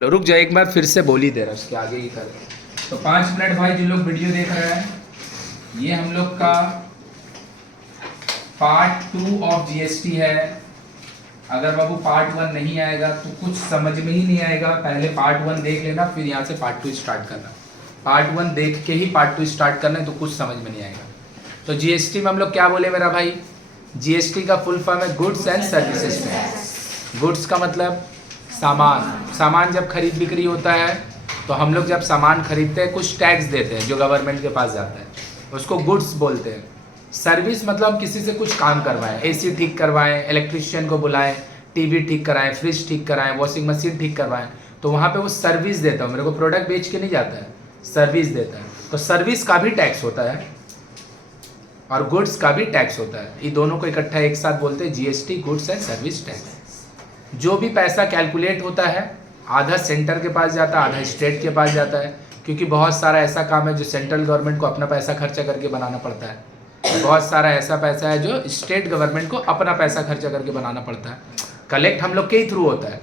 तो रुक जाए, एक बार फिर से बोल ही दे रहा उसके आगे ही कर। तो 5 मिनट भाई जो लोग वीडियो देख रहे हैं, ये हम लोग का पार्ट 2 ऑफ जीएसटी है। अगर बाबू पार्ट 1 नहीं आएगा तो कुछ समझ में ही नहीं आएगा। पहले पार्ट 1 देख लेना, फिर यहाँ से पार्ट 2 स्टार्ट करना। पार्ट 1 देख के ही पार्ट 2 स्टार्ट करना है तो कुछ समझ में नहीं आएगा। तो जीएसटी में हम लोग क्या बोले मेरा भाई? जीएसटी का फुल फॉर्म है goods and services tax. Goods का मतलब सामान। सामान जब खरीद बिक्री होता है तो हम लोग जब सामान खरीदते हैं कुछ टैक्स देते हैं जो गवर्नमेंट के पास जाता है, उसको गुड्स बोलते हैं। सर्विस मतलब हम किसी से कुछ काम करवाएं, एसी ठीक करवाएं, इलेक्ट्रिशियन को बुलाएं, टीवी ठीक कराएं, फ्रिज ठीक कराएं, वॉशिंग मशीन ठीक करवाएं, तो वहाँ पे वो सर्विस देता है। मेरे को प्रोडक्ट बेच के नहीं जाता है, सर्विस देता है। तो सर्विस का भी टैक्स होता है और गुड्स का भी टैक्स होता है। ये दोनों को इकट्ठा एक साथ बोलते हैं GST, goods and service tax. जो भी पैसा कैलकुलेट होता है आधा सेंटर के पास जाता है, आधा स्टेट के पास जाता है, क्योंकि बहुत सारा ऐसा काम है जो सेंट्रल गवर्नमेंट को अपना पैसा खर्चा करके बनाना पड़ता है, बहुत सारा ऐसा पैसा है जो स्टेट गवर्नमेंट को अपना पैसा खर्चा करके बनाना पड़ता है। कलेक्ट हम लोग के ही थ्रू होता है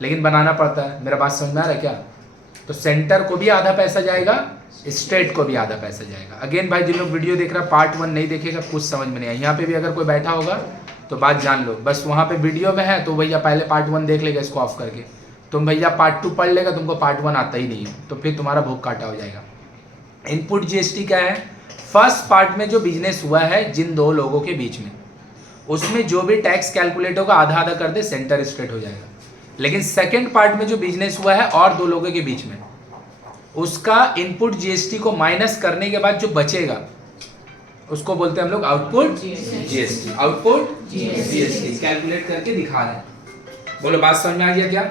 लेकिन बनाना पड़ता है। मेरा बात समझ में आ रहा है क्या? तो सेंटर को भी आधा पैसा जाएगा, स्टेट को भी आधा पैसा जाएगा। अगेन भाई जिन लोग वीडियो देख रहा है पार्ट 1 नहीं देखेगा कुछ समझ में नहीं आया। यहाँ पे भी अगर कोई बैठा होगा तो बात जान लो, बस वहाँ पे वीडियो में है तो भैया पहले पार्ट 1 देख लेगा इसको ऑफ करके, तुम भैया पार्ट 2 पढ़ लेगा, तुमको पार्ट 1 आता ही नहीं है तो फिर तुम्हारा भूख काटा हो जाएगा। इनपुट जीएसटी क्या है? फर्स्ट पार्ट में जो बिजनेस हुआ है जिन दो लोगों के बीच में, उसमें जो भी टैक्स कैलकुलेट होगा आधा आधा कर दे, सेंटर स्टेट हो जाएगा। लेकिन सेकेंड पार्ट में जो बिजनेस हुआ है और दो लोगों के बीच में, उसका इनपुट जीएसटी को माइनस करने के बाद जो बचेगा उसको बोलते हैं हम लोग output GST. Output GST calculate करके दिखा रहे हैं। बोलो बात समझ में आ गया क्या?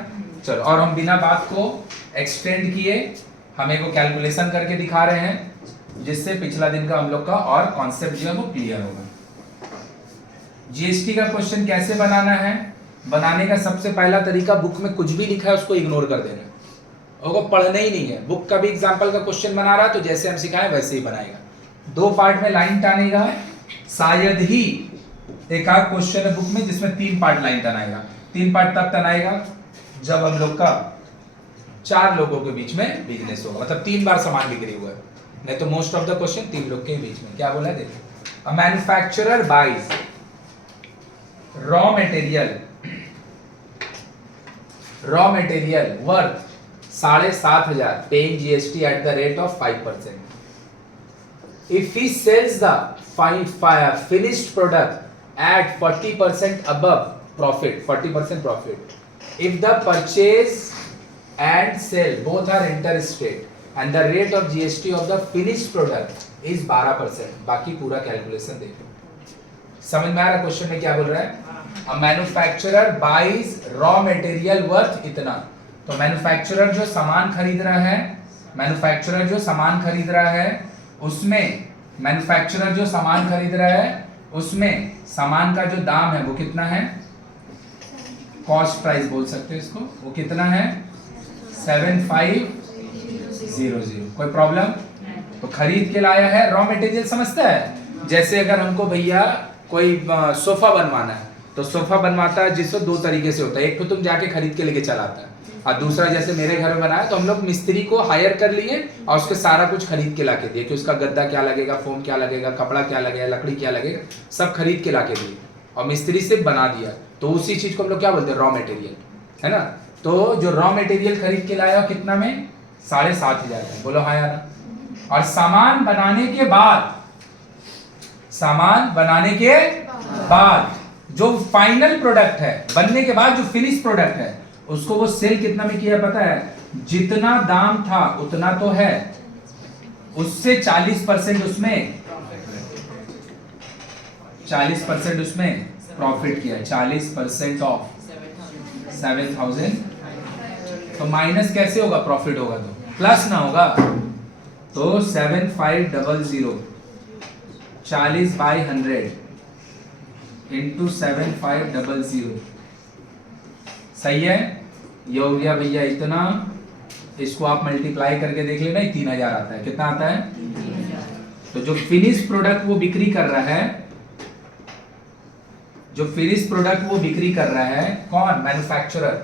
चलो, और हम बिना बात को एक्सटेंड किए हम एक कैलकुलेशन करके दिखा रहे हैं जिससे पिछला दिन का हम लोग का और कॉन्सेप्ट जो है वो क्लियर होगा। जीएसटी का क्वेश्चन कैसे बनाना है? बनाने का सबसे पहला तरीका, बुक में कुछ भी लिखा है उसको इग्नोर कर देना, वो पढ़ना ही नहीं है। बुक का भी एग्जाम्पल का क्वेश्चन बना रहा है तो जैसे हम सिखाएं वैसे ही बनाएगा। 2 पार्ट में लाइन टानेगा, शायद ही एक आध क्वेश्चन है बुक में जिसमें 3 पार्ट लाइन तनाएगा। 3 पार्ट तब तनाएगा जब हम लोग का 4 लोगों के बीच में बिजनेस होगा, मतलब 3 बार सामान बिक्री हुआ है। नहीं तो मोस्ट ऑफ द क्वेश्चन 3 लोग के बीच में। क्या बोला है देखो, a manufacturer buys raw material worth 7,500 paying GST at the rate of 5%. If he sells the finished product at 40% above profit, 40% profit, if the purchase and sale both are interstate and the rate of GST of the finished product is 12%, बाकी पूरा calculation देखो। समझ में आ रहा question में क्या बोल रहा है? A manufacturer buys raw material worth इतना, तो मैन्युफैक्चरर जो सामान खरीद रहा है, मैन्युफैक्चरर जो सामान खरीद रहा है उसमें, मैन्युफैक्चरर जो सामान खरीद रहा है उसमें सामान का जो दाम है वो कितना है? कॉस्ट प्राइस बोल सकते हैं इसको, वो कितना है? 7500। कोई प्रॉब्लम? तो खरीद के लाया है, रॉ मटेरियल समझता है। जैसे अगर हमको भैया कोई सोफा बनवाना है तो सोफा बनवाता है जिसको 2 तरीके से होता है, एक तो तुम जाके खरीद के लेके चलाता है और दूसरा जैसे मेरे घर में बनाया तो हम लोग मिस्त्री को हायर कर लिए और उसके सारा कुछ खरीद के लाके दिए कि उसका गद्दा क्या लगेगा, फोम क्या लगेगा, कपड़ा क्या लगेगा, लकड़ी क्या लगेगा, सब खरीद के लाके दिए और मिस्त्री से बना दिया। तो उसी चीज को हम लोग क्या बोलते हैं? रॉ मटेरियल, है ना। तो जो रॉ मटेरियल खरीद के लाया कितना में? 7,500। बोलो हाँ यार। और सामान बनाने के बाद जो फाइनल प्रोडक्ट है, बनने के बाद जो फिनिश प्रोडक्ट है, उसको वो सेल कितना में किया पता है? जितना दाम था उतना तो है, उससे 40% उसमें प्रॉफिट किया। 40% ऑफ 7,000। तो माइनस कैसे होगा? प्रॉफिट होगा तो प्लस ना होगा। तो 7500 40/100 इंटू 7500, सही है। ये हो गया भैया इतना। इसको आप मल्टीप्लाई करके देख लेना, 3000 आता है। कितना आता है? तो जो फिनिश प्रोडक्ट वो बिक्री कर रहा है, कौन? मैन्युफैक्चरर।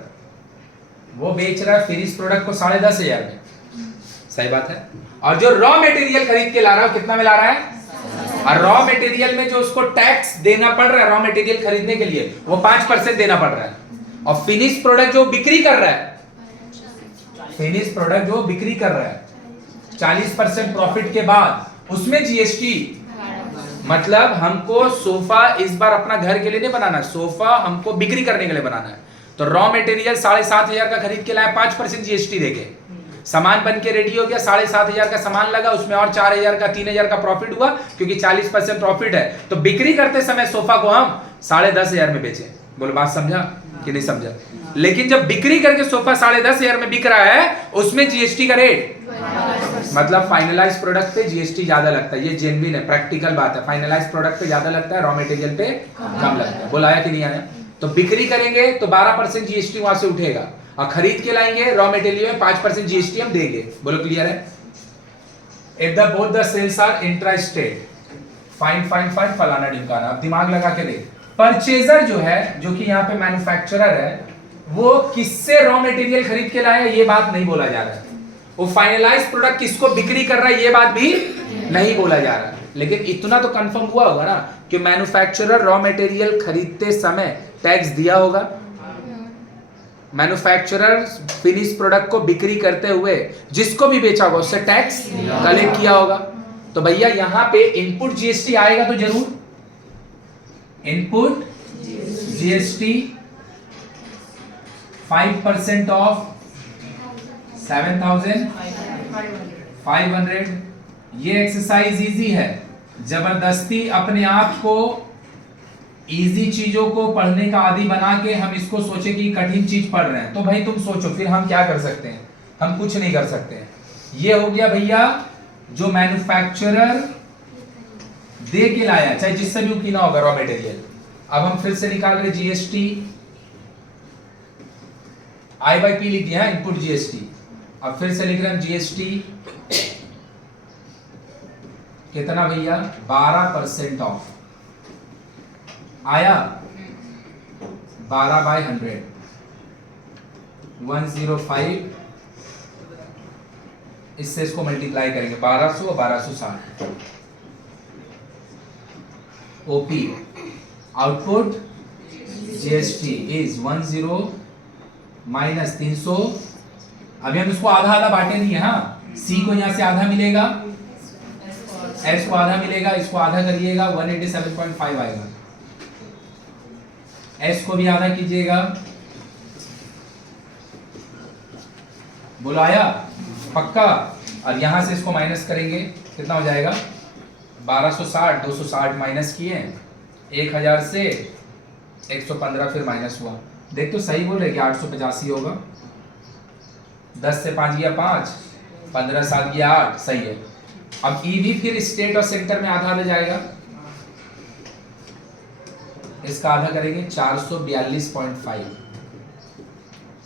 वो बेच रहा है फिनिश प्रोडक्ट को 10,500 में, सही बात है। और जो रॉ मटेरियल खरीद के ला रहा है कितना में ला रहा है? और रॉ मटेरियल में जो उसको टैक्स देना पड़ रहा है रॉ मटेरियल खरीदने के लिए वो 5% देना पड़ रहा है। और फिनिश प्रोडक्ट जो बिक्री कर रहा है, फिनिश प्रोडक्ट जो बिक्री कर रहा है 40% प्रॉफिट के बाद उसमें जीएसटी। मतलब हमको सोफा इस बार अपना घर के लिए नहीं बनाना, सोफा हमको बिक्री करने के लिए बनाना है। तो रॉ मटेरियल 7,500 का खरीद के लाया 5% जीएसटी देके, सामान बन के रेडी हो गया, 7,500 का सामान लगा, उसमें और 4,000 का 3,000 का प्रॉफिट हुआ, क्योंकि 40% प्रॉफिट है। तो बिक्री करते समय सोफा को हम 10,500 में बेचे। बोलो बात समझा कि नहीं समझा? लेकिन जब बिक्री करके सोफा 10,500 में बिक रहा है उसमें जीएसटी का रेट, मतलब फाइनलाइज प्रोडक्ट पे जीएसटी ज्यादा लगता है। ये जेन्युइन है, प्रैक्टिकल बात है। फाइनलाइज प्रोडक्ट पे ज्यादा लगता है, रॉ मटेरियल पे कम लगता है। बोला आया कि नहीं आया? तो बिक्री करेंगे तो 12% जीएसटी वहां से उठेगा, और खरीद के लाएंगे रॉ मटेरियल में 5% जीएसटी हम देंगे। बोलो क्लियर है? If the both the sales are intra state, fine फलाना ढिमकाना। अब दिमाग लगा के देख, परचेजर जो है, जो कि यहाँ पे मैन्युफैक्चरर है, वो किससे रॉ मटेरियल खरीद के लाया ये बात नहीं बोला जा रहा है। वो फाइनलाइज प्रोडक्ट किसको बिक्री कर रहा है ये बात भी नहीं बोला जा रहा है। लेकिन इतना तो कंफर्म हुआ होगा ना कि मैन्युफैक्चरर रॉ मटेरियल खरीदते समय टैक्स दिया होगा, मैन्युफैक्चरर फिनिश प्रोडक्ट को बिक्री करते हुए जिसको भी बेचा होगा उससे टैक्स कलेक्ट किया होगा। तो भैया यहां पे इनपुट जीएसटी आएगा तो जरूर, इनपुट जीएसटी 5% ऑफ 7,500। ये एक्सरसाइज इजी है, जबरदस्ती अपने आप को इजी चीजों को पढ़ने का आदी बना के हम इसको सोचे कि कठिन चीज पढ़ रहे हैं। तो भाई तुम सोचो फिर हम क्या कर सकते हैं? हम कुछ नहीं कर सकते हैं। ये हो गया भैया जो मैन्युफैक्चरर दे के लाया, चाहे जिससे भी कीना होगा रॉ मटेरियल। अब हम फिर से निकाल रहे जीएसटी, आई बाई पी लिख दिया है इनपुट जीएसटी। अब फिर से लिख रहे हैं जीएसटी कितना भैया? 12% ऑफ आया, 12/100 105। इससे इसको मल्टीप्लाई करेंगे 1200 और 1260। OP output GST is 10 minus 300। अभी हम इसको आधा आधा बांटे नहीं है। हाँ, सी को यहां से आधा मिलेगा, एस को आधा मिलेगा, इसको आधा करिएगा 187.5 आएगा। एस को भी आधा कीजिएगा, बोलो आया पक्का। और यहां से इसको माइनस करेंगे कितना हो जाएगा? 1260, 260 माइनस किए 1000 से 115 फिर माइनस हुआ। देख तो सही बोल रहे कि 885 होगा। 10 से 5 गया 5, 15 7 गया 8, सही है। अब ई भी फिर स्टेट और सेंटर में आधा आधा जाएगा, इसका आधा करेंगे 442.5।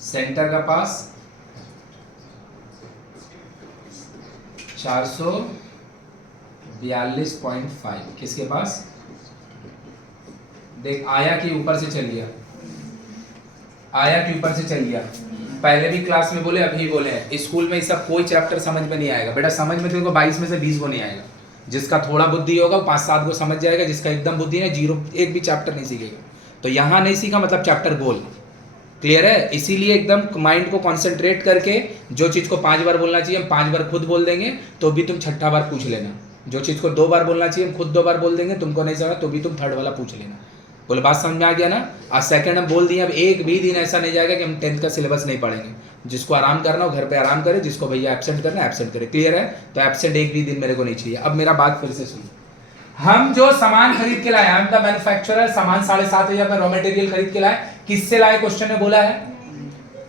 सेंटर का पास 442.5, किसके पास? देख आया कि ऊपर से चल गया, आया कि ऊपर से चल गया। पहले भी क्लास में बोले, अभी बोले हैं, स्कूल में सब कोई चैप्टर समझ में नहीं आएगा बेटा। समझ में तुमको 22 में से 20 को नहीं आएगा। जिसका थोड़ा बुद्धि होगा 5-7 को समझ जाएगा, जिसका एकदम बुद्धि है 0 एक भी चैप्टर नहीं सीखेगा। तो यहाँ नहीं सीखा मतलब चैप्टर गोल। क्लियर है? इसीलिए एकदम माइंड को कॉन्सेंट्रेट करके जो चीज़ को 5 बार बोलना चाहिए हम 5 बार खुद बोल देंगे, तो भी तुम 6ठा बार पूछ लेना। जो चीज़ को 2 बार बोलना चाहिए हम खुद 2 बार बोल देंगे, तुमको नहीं समझ तो भी तुम 3rd वाला पूछ लेना। बोले बात समझ में आ गया ना? आज सेकंड हम बोल दिए, अब एक भी दिन ऐसा नहीं जाएगा कि हम 10th का सिलेबस नहीं पढ़ेंगे। जिसको आराम करना हो घर पे आराम करे, जिसको भैया एब्सेंट करना एब्सेंट करे। क्लियर है? तो एब्सेंट एक भी दिन मेरे को नहीं चाहिए। अब मेरा बात फिर से सुनो, हम जो सामान खरीद के लाए, हम द मैन्युफैक्चरर सामान 7,500 का रॉ मटेरियल खरीद के लाए, किससे लाए? क्वेश्चन में बोला है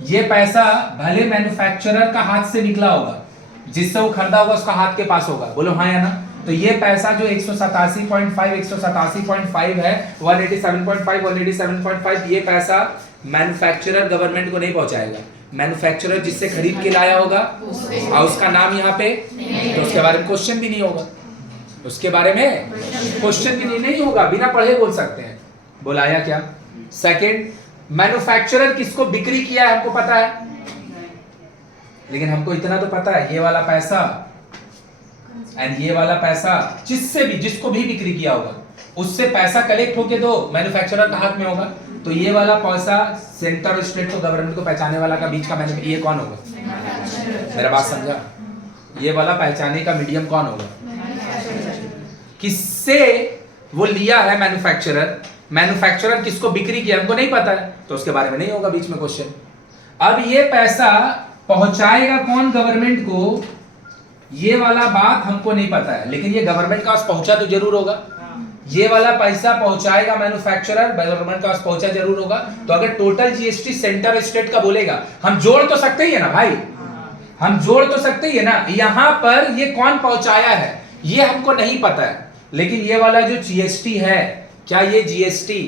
ये पैसा भले मैन्युफैक्चरर का हाथ से निकला होगा, जिससे वो खरीदा होगा उसका हाथ के पास होगा। बोलो हाँ या ना? तो ये पैसा जो 187.5 है, 187.5 ये पैसा मैन्युफैक्चरर गवर्नमेंट को नहीं पहुंचाएगा। मैन्युफैक्चरर जिससे खरीद के लाया होगा और उसका नाम यहाँ पे, तो उसके बारे में क्वेश्चन भी नहीं होगा। उसके बारे में क्वेश्चन भी नहीं होगा, बिना पढ़े बोल सकते हैं। बोलाया क्या? सेकंड, मैन्युफैक्चरर किसको बिक्री किया है हमको पता है, लेकिन हमको इतना तो पता है ये वाला पैसा एंड ये वाला पैसा जिससे भी जिसको भी बिक्री किया होगा उससे पैसा कलेक्ट होके तो मैन्युफैक्चरर का हाथ में होगा। तो ये वाला पैसा सेंटर और स्टेट को गवर्नमेंट को पहचाने वाला का बीच का ये कौन होगा? मेरा बात समझा? ये वाला पहचाने का मीडियम कौन होगा? किससे वो लिया है मैन्युफैक्चरर, मैन्युफैक्चरर किसको बिक्री किया हमको नहीं पता है, तो उसके बारे में नहीं होगा बीच में क्वेश्चन। अब ये पैसा पहुंचाएगा कौन गवर्नमेंट को, ये वाला बात हमको नहीं पता है, लेकिन ये गवर्नमेंट के पास पहुंचा तो जरूर होगा। ये वाला पैसा पहुंचाएगा मैन्युफैक्चरर, गवर्नमेंट के पास पहुंचा जरूर होगा। तो अगर टोटल जीएसटी सेंटर स्टेट का बोलेगा, हम जोड़ तो सकते ही है ना भाई, हम जोड़ तो सकते ही है ना। यहां पर ये कौन पहुंचाया है ये हमको नहीं पता है, लेकिन ये वाला जो जीएसटी है, क्या ये जीएसटी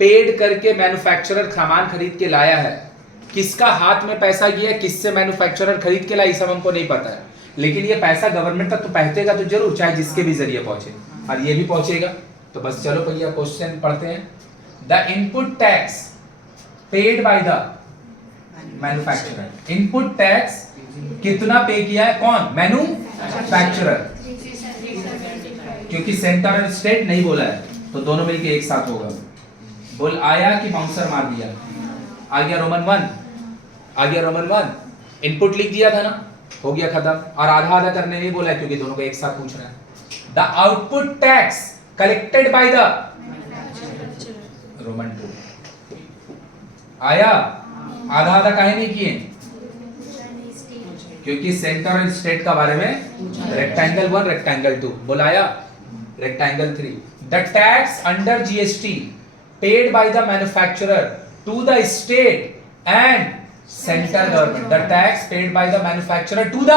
पेड करके मैन्युफैक्चरर सामान खरीद के लाया है, किसका हाथ में पैसा गया, किससे मैन्युफैक्चरर खरीद के लाया, ये सब हमको नहीं पता है। लेकिन ये पैसा गवर्नमेंट तक तो पहुंचेगा तो जरूर, चाहे जिसके भी जरिए पहुंचे, और ये भी पहुंचेगा। तो बस चलो भैया क्वेश्चन पढ़ते हैं। The input tax paid by the manufacturer, input tax कितना पे किया है कौन? मैन्युफैक्चरर, क्योंकि सेंटर और स्टेट नहीं बोला है तो दोनों मिलके एक साथ होगा। बोल आया कि बाउंसर मार दिया? आ गया रोमन 1, आ गया रोमन 1। इनपुट लिख दिया था ना, हो गया खत्म। और आधा आधा करने नहीं बोला है क्योंकि दोनों को एक साथ पूछ रहा है। The output tax collected by the Roman 2 आया, आधा आधा काहे नहीं किए? क्योंकि सेंटर और स्टेट का बारे में रेक्टेंगल 1 रेक्टेंगल 2 बोलाया, rectangle 3। The tax under GST paid by the manufacturer to the state and central government, the tax paid by the manufacturer to the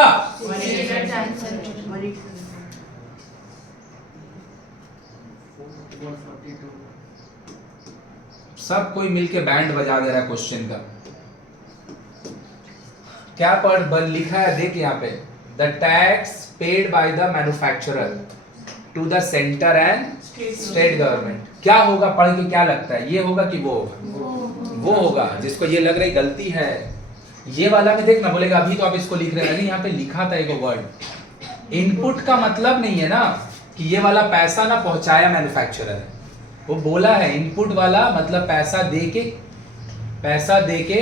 सब कोई मिलके बैंड बजा दे रहा है क्वेश्चन का। क्या पढ़ बल लिखा है देख यहाँ पे, the tax paid by the manufacturer to the centre and state government. क्या होगा पढ़ के, क्या लगता है, ये होगा कि वो होगा? वो होगा। जिसको ये लग रही गलती है ये वाला में देखना बोलेगा अभी तो आप इसको लिख रहे हैं, यहाँ पे लिखा था एक वर्ड। इनपुट का मतलब नहीं है ना कि ये वाला पैसा ना पहुंचाया मैन्युफैक्चरर, वो बोला है इनपुट वाला मतलब पैसा देके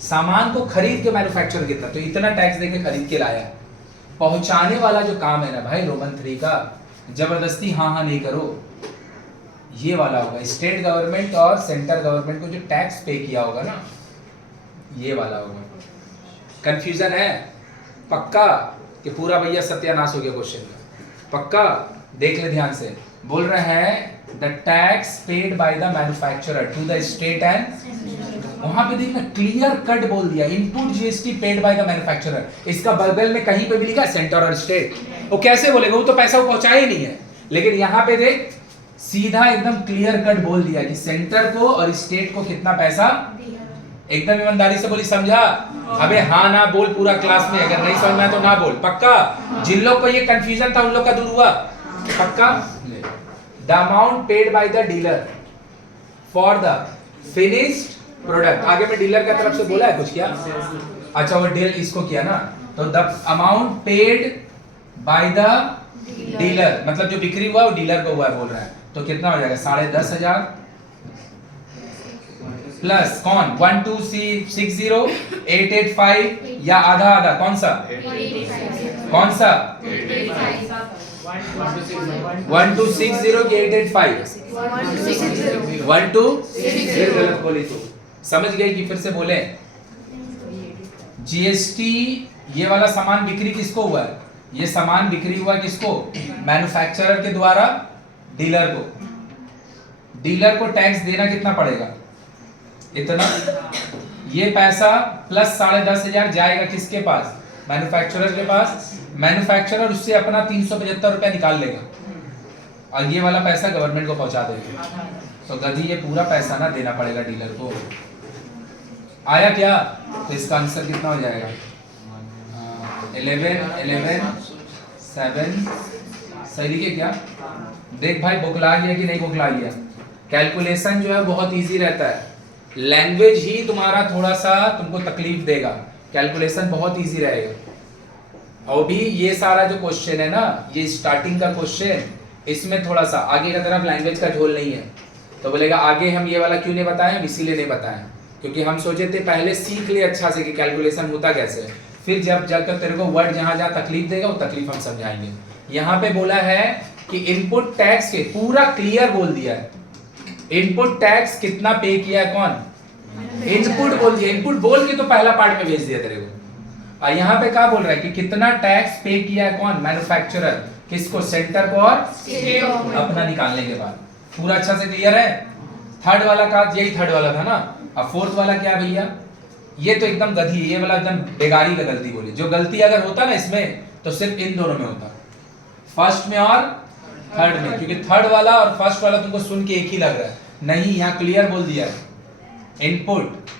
सामान को खरीद के मैन्युफैक्चरर कितना, तो इतना टैक्स देके खरीद के लाया। पहुंचाने वाला जो काम है ना भाई रोमन 3 का, जबरदस्ती हाँ नहीं करो, ये वाला होगा। स्टेट गवर्नमेंट और सेंट्रल गवर्नमेंट को जो टैक्स पे किया होगा ना, ये वाला होगा। कंफ्यूजन है पक्का कि पूरा भैया सत्यानाश हो गया क्वेश्चन का? पक्का देख ले ध्यान से। बोल रहे हैं the tax paid by the manufacturer to the state and, वहां पे देखना क्लियर कट बोल दिया input GST paid by the manufacturer. इसका बगल में कहीं पे भी लिखा सेंटर और स्टेट, वो कैसे बोलेगा, वो तो पैसा वो पहुंचाया ही नहीं है। लेकिन यहाँ पे देख सीधा एकदम क्लियर कट बोल दिया कि सेंटर को और स्टेट को कितना पैसा, एकदम ईमानदारी से बोली, समझा? अबे हाँ ना बोल पूरा क्लास में, अगर नहीं समझ में तो ना बोल। पक्का? जिन लोग को ये कंफ्यूजन था उन लोग का दूर हुआ? पक्का? The amount paid by the dealer for the finished product, आगे में डीलर का तरफ से बोला है कुछ क्या? अच्छा वो डील इसको किया ना, तो the amount paid by the dealer मतलब जो बिक्री हुआ वो डीलर को हुआ बोल रहा है, तो कितना हो जाएगा? 10,500 प्लस कौन 1260 885 या आधा आधा, कौन सा 1260 की 885 फिर गलत बोली तो समझ गए कि फिर से बोले। जीएसटी ये वाला सामान बिक्री किसको हुआ है? ये सामान बिक्री हुआ किसको? मैन्युफैक्चरर के द्वारा डीलर को। डीलर को टैक्स देना कितना पड़ेगा? इतना। ये पैसा प्लस 10,500 जाएगा किसके पास? मैन्युफैक्चरर के पास। मैन्युफैक्चरर उससे अपना 375 रुपया निकाल लेगा और ये वाला पैसा गवर्नमेंट को पहुंचा देगा। तो गधी ये पूरा पैसा ना देना पड़ेगा डीलर को। आया क्या? तो इसका आंसर कितना हो जाएगा? 11 7 सही लिखे क्या? देख भाई बुकला गया कि नहीं बुकला गया? कैलकुलेशन जो है बहुत इजी रहता है। लैंग्वेज ही तुम्हारा थोड़ा सा तुमको तकलीफ देगा, कैलकुलेशन बहुत इजी रहेगा। और भी ये सारा जो क्वेश्चन है ना, ये स्टार्टिंग का क्वेश्चन, इसमें थोड़ा सा आगे का तरफ लैंग्वेज का झोल नहीं है, तो बोलेगा आगे हम ये वाला क्यों नहीं बताएं, इसीलिए नहीं बताएं क्योंकि हम सोचे थे पहले सीख ले अच्छा से कि कैलकुलेशन होता कैसे है, फिर जब जाकर तेरे को वर्ड जहां जहां तकलीफ देगा वो तकलीफ हम समझाएंगे। यहाँ पे बोला है कि इनपुट टैक्स के पूरा क्लियर बोल दिया है, इनपुट टैक्स कितना पे किया है कौन, इनपुट बोल दिया, इनपुट बोल के तो पहला पार्ट में भेज दिया तेरे को। और यहाँ पे क्या बोल रहा है कि कितना टैक्स पे किया है कौन, मैन्युफैक्चरर, किसको, सेंटर को और अपना निकालने के बाद। पूरा अच्छा से क्लियर है। थर्ड वाला का यही थर्ड वाला था ना। अब फोर्थ वाला क्या भैया, ये तो एकदम गधी, ये वाला एकदम बेगारी का गलती बोली, जो गलती अगर होता ना इसमें तो सिर्फ इन दोनों में होता, फर्स्ट में और थर्ड में, क्योंकि थर्ड वाला और फर्स्ट वाला तुमको सुन के एक ही लग रहा है, नहीं यहाँ क्लियर बोल दिया है, इनपुट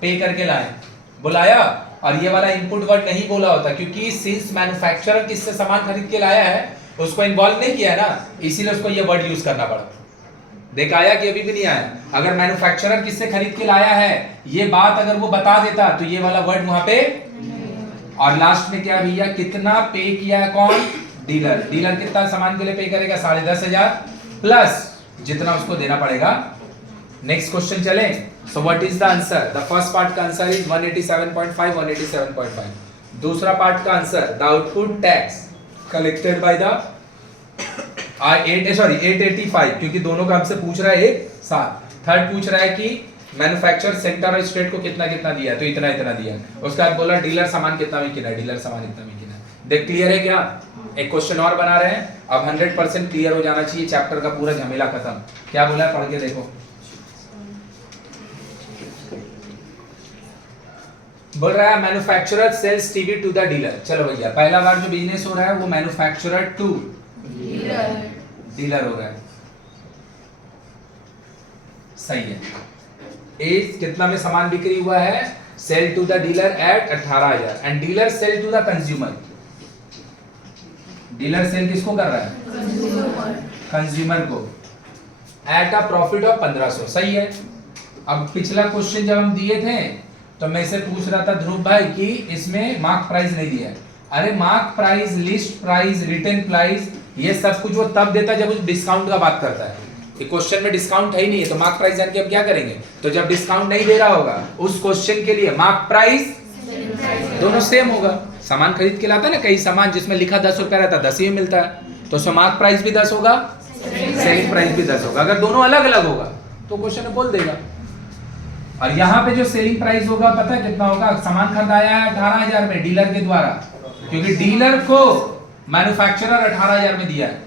पे करके लाए, बुलाया, और ये वाला इनपुट वर्ड नहीं बोला होता क्योंकि सिंस मैन्युफैक्चरर किससे सामान खरीद के लाया है उसको इन्वॉल्व नहीं किया है ना, इसीलिए उसको ये वर्ड यूज करना पड़ा। देख आया कि अभी भी नहीं आया। अगर मैन्युफैक्चरर किससे खरीद के लाया है ये बात अगर वो बता देता तो ये वाला वर्ड वहां पे, और लास्ट में क्या भैया, कितना पे किया है कौन, डीलर, डीलर कितना सामान के लिए पे करेगा, 10,500 प्लस जितना उसको देना पड़ेगा। नेक्स्ट क्वेश्चन चले। So what is the answer, the first part का आंसर इज 187.5 187.5। दूसरा पार्ट का answer, the output tax collected by the 885, क्योंकि दोनों का हमसे पूछ रहा है एक साथ। थर्ड पूछ रहा है कि मैन्युफैक्चर सेक्टर और स्टेट को कितना कितना दिया, तो इतना इतना दिया। उसके बाद बोला डीलर सामान कितना में किना, डीलर सामान इतना में किना। देख क्लियर है क्या, एक क्वेश्चन और बना रहे हैं, अब 100% क्लियर हो जाना चाहिए, चैप्टर का पूरा झमेला खत्म। क्या बोला है पढ़ के देखो। बोल रहा है manufacturer sells TV to the dealer. चलो भैया, पहला बार जो बिजनेस हो रहा है वो मैन्युफैक्चरर टू डीलर हो रहा है, सही है। एज कितना में सामान बिक्री हुआ है, sale to the dealer at 18,000 and dealer sale to the consumer. Dealer sale किसको कर रहा है, कंज्यूमर को, एट अ प्रॉफिट ऑफ 1500, सही है। अब पिछला क्वेश्चन जब हम दिए थे तो मैं से पूछ रहा था ध्रुव भाई कि इसमें मार्क प्राइस नहीं दिया है। अरे mark price, list price, return price, ये सब कुछ वो तब देता है जब उस डिस्काउंट का बात करता है। ये क्वेश्चन में डिस्काउंट है ही नहीं है तो मार्क प्राइस जान के अब क्या करेंगे, तो जब डिस्काउंट नहीं दे रहा होगा उस क्वेश्चन के लिए मार्क प्राइस दोनों सेम होगा। सामान खरीद के लाता है ना, कई सामान जिसमें लिखा 10 रुपया रहता है 10 ही में मिलता है, तो उसमें मार्क प्राइस भी 10 होगा, सेलिंग प्राइस भी 10 होगा। अगर दोनों अलग अलग होगा तो क्वेश्चन बोल देगा। और यहाँ पे जो सेलिंग प्राइस होगा पता है कितना होगा, सामान खरीदाया है 18,000 में डीलर के द्वारा, क्योंकि डीलर को मैन्युफैक्चरर 18,000 में दिया है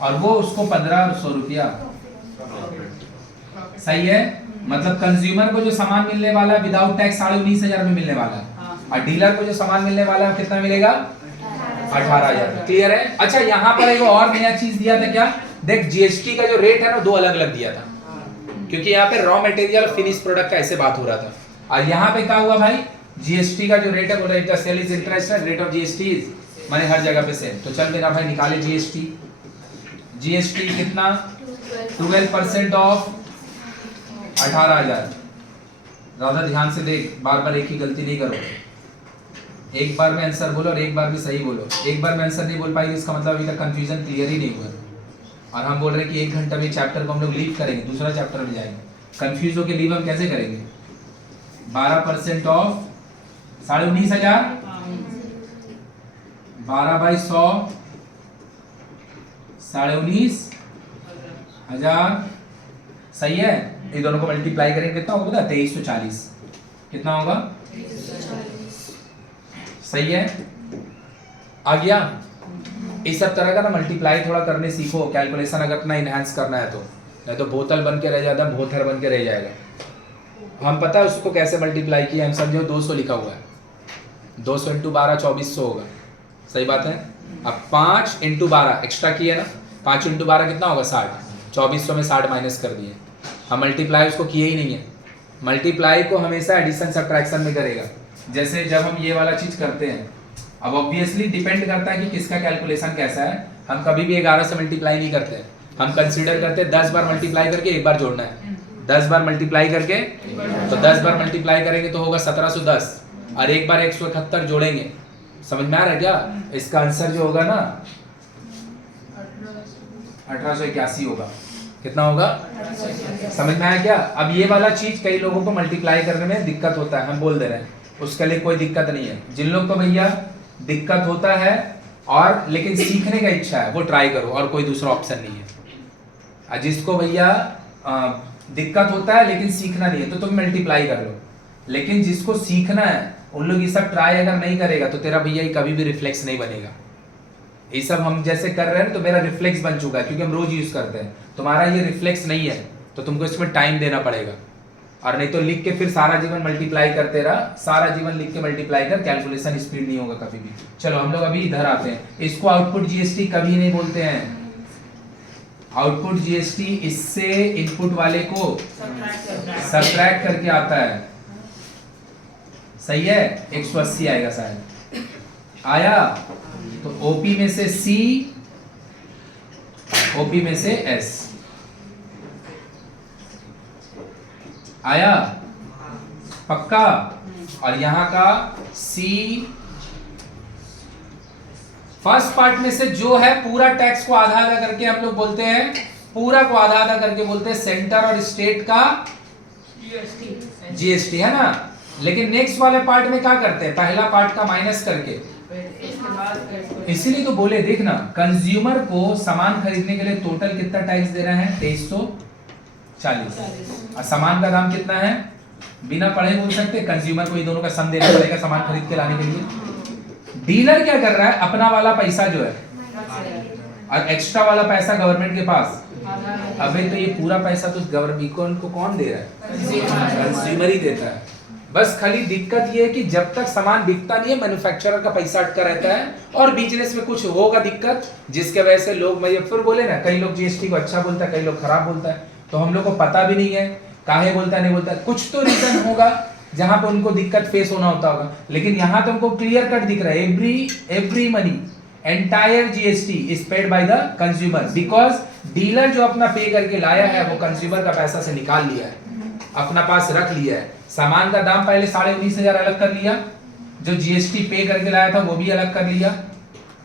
और वो उसको 1,500 रुपया, सही है। मतलब कंज्यूमर को जो सामान मिलने वाला है विदाउट टैक्स 19,500 में मिलने वाला है, और डीलर को जो सामान मिलने वाला है कितना मिलेगा, 18,000 में। क्लियर है। अच्छा, यहाँ पर एक और नया चीज दिया था क्या, देख जीएसटी का जो रेट है ना दो अलग अलग दिया था, क्योंकि यहाँ पे रॉ मटेरियल फिनिश प्रोडक्ट का ऐसे बात हो रहा था। और यहाँ पे क्या हुआ भाई, जीएसटी का जो रेट है वो rate of sale is interest, rate of GST is, माने हर जगह पे सेम। तो चल मेरा भाई निकाले जीएसटी। जीएसटी कितना, 12% ऑफ 18,000। ज्यादा ध्यान से देख, बार बार एक ही गलती नहीं करो, एक बार में आंसर बोलो और एक बार में सही बोलो। एक बार में आंसर नहीं बोल पाएगी इसका मतलब अभी तक कंफ्यूजन क्लियर ही नहीं हुआ। और हम बोल रहे हैं कि 1 घंटा में चैप्टर को हम लोग लीव करेंगे, दूसरा चैप्टर में जाएंगे। कंफ्यूज होकर लीव हम कैसे करेंगे, 12% ऑफ 19,500, 12/100 19,500, सही है। ये दोनों को मल्टीप्लाई करेंगे कितना होगा, 2340। कितना होगा, सही है। आ गया। इस सब तरह का ना मल्टीप्लाई थोड़ा करने सीखो, कैलकुलेशन अगर अपना इनहेंस करना है तो, नहीं तो बोतल बन के रह जाता, भोथर बन के रह जाएगा। हम पता है उसको कैसे मल्टीप्लाई किया, हम समझो 200 लिखा हुआ है, 200 × 12 2400 होगा, सही बात है। अब 5 × 12 एक्स्ट्रा किया ना, 5 × 12 कितना होगा, 60, 2400 में 60 माइनस कर दिए। हम मल्टीप्लाई उसको किए ही नहीं है। मल्टीप्लाई को हमेशा एडिशन सब्ट्रैक्शन में करेगा। जैसे जब हम ये वाला चीज करते हैं, अब ऑब्वियसली डिपेंड करता है कि किसका कैलकुलेशन कैसा है। हम कभी भी 11 से मल्टीप्लाई नहीं करते हैं, हम कंसीडर करते हैं 10 बार मल्टीप्लाई करके एक बार जोड़ना है। 10 बार मल्टीप्लाई करके, तो 10 बार मल्टीप्लाई करेंगे तो होगा 1710 और एक बार 171 जोड़ेंगे। समझ में आ रहा है क्या? इसका आंसर जो होगा ना 1881 होगा। कितना होगा? समझ में आया क्या? अब ये वाला चीज कई लोगों को मल्टीप्लाई करने में दिक्कत होता है, हम बोल दे रहे हैं, उसके लिए कोई दिक्कत नहीं है। जिन लोग को भैया दिक्कत होता है और लेकिन सीखने का इच्छा है वो ट्राई करो, और कोई दूसरा ऑप्शन नहीं है। जिसको भैया दिक्कत होता है लेकिन सीखना नहीं है तो तुम मल्टीप्लाई कर लो, लेकिन जिसको सीखना है उन लोग ये सब ट्राई अगर नहीं करेगा तो तेरा भैया कभी भी रिफ्लेक्स नहीं बनेगा। ये सब हम जैसे कर रहे हैं तो मेरा रिफ्लेक्स बन चुका है क्योंकि हम रोज यूज करते हैं, तुम्हारा ये रिफ्लेक्स नहीं है तो तुमको इसमें टाइम देना पड़ेगा। और नहीं तो लिख के फिर सारा जीवन मल्टीप्लाई करते रहा, सारा जीवन लिख के मल्टीप्लाई कर, कैलकुलेशन स्पीड नहीं होगा कभी भी। चलो हम लोग अभी इधर आते हैं, इसको आउटपुट जीएसटी कभी नहीं बोलते हैं। आउटपुट जीएसटी इससे इनपुट वाले को सब्ट्रैक्ट करके आता है। सही है? 180 आएगा शायद। आया तो ओपी में से सी, ओपी में से एस आया, पक्का? और यहां का सी फर्स्ट पार्ट में से जो है पूरा टैक्स को आधा आधा करके हम लोग बोलते हैं, पूरा को आधा आधा करके बोलते हैं सेंटर और स्टेट का जीएसटी, है ना? लेकिन नेक्स्ट वाले पार्ट में क्या करते हैं? पहला पार्ट का माइनस करके, इसीलिए तो बोले देखना, कंज्यूमर को सामान खरीदने के लिए टोटल कितना टैक्स दे रहे हैं? 2340। और सामान का दाम कितना है? बिना पढ़े बोल सकते, कंज्यूमर को ये दोनों का सम देना पड़ेगा सामान खरीद के लाने के लिए। डीलर क्या कर रहा है? अपना वाला पैसा जो है और एक्स्ट्रा वाला पैसा गवर्नमेंट के पास। अबे तो ये पूरा पैसा तो गवर्नमेंट को कौन दे रहा है? कंज्यूमर ही देता है। बस खाली दिक्कत ये है कि जब तक सामान बिकता नहीं है मैन्युफैक्चरर का पैसा अटका रहता है, और बिजनेस में कुछ होगा दिक्कत जिसके वजह से लोग, मैं फिर बोले ना, कई लोग जीएसटी को अच्छा बोलता है, कई लोग खराब बोलता है, तो हम लोग को पता भी नहीं है काहे बोलता है नहीं बोलता है। कुछ तो रीजन होगा जहां पे उनको दिक्कत फेस होना होता होगा, लेकिन यहाँ तो हमको क्लियर कट दिख रहा है, every money entire GST is paid by the consumer, because dealer जो अपना पे करके लाया है वो कंज्यूमर का पैसा से निकाल लिया है, अपना पास रख लिया है। सामान का दाम पहले 19,500 अलग कर लिया, जो जीएसटी पे करके लाया था वो भी अलग कर लिया,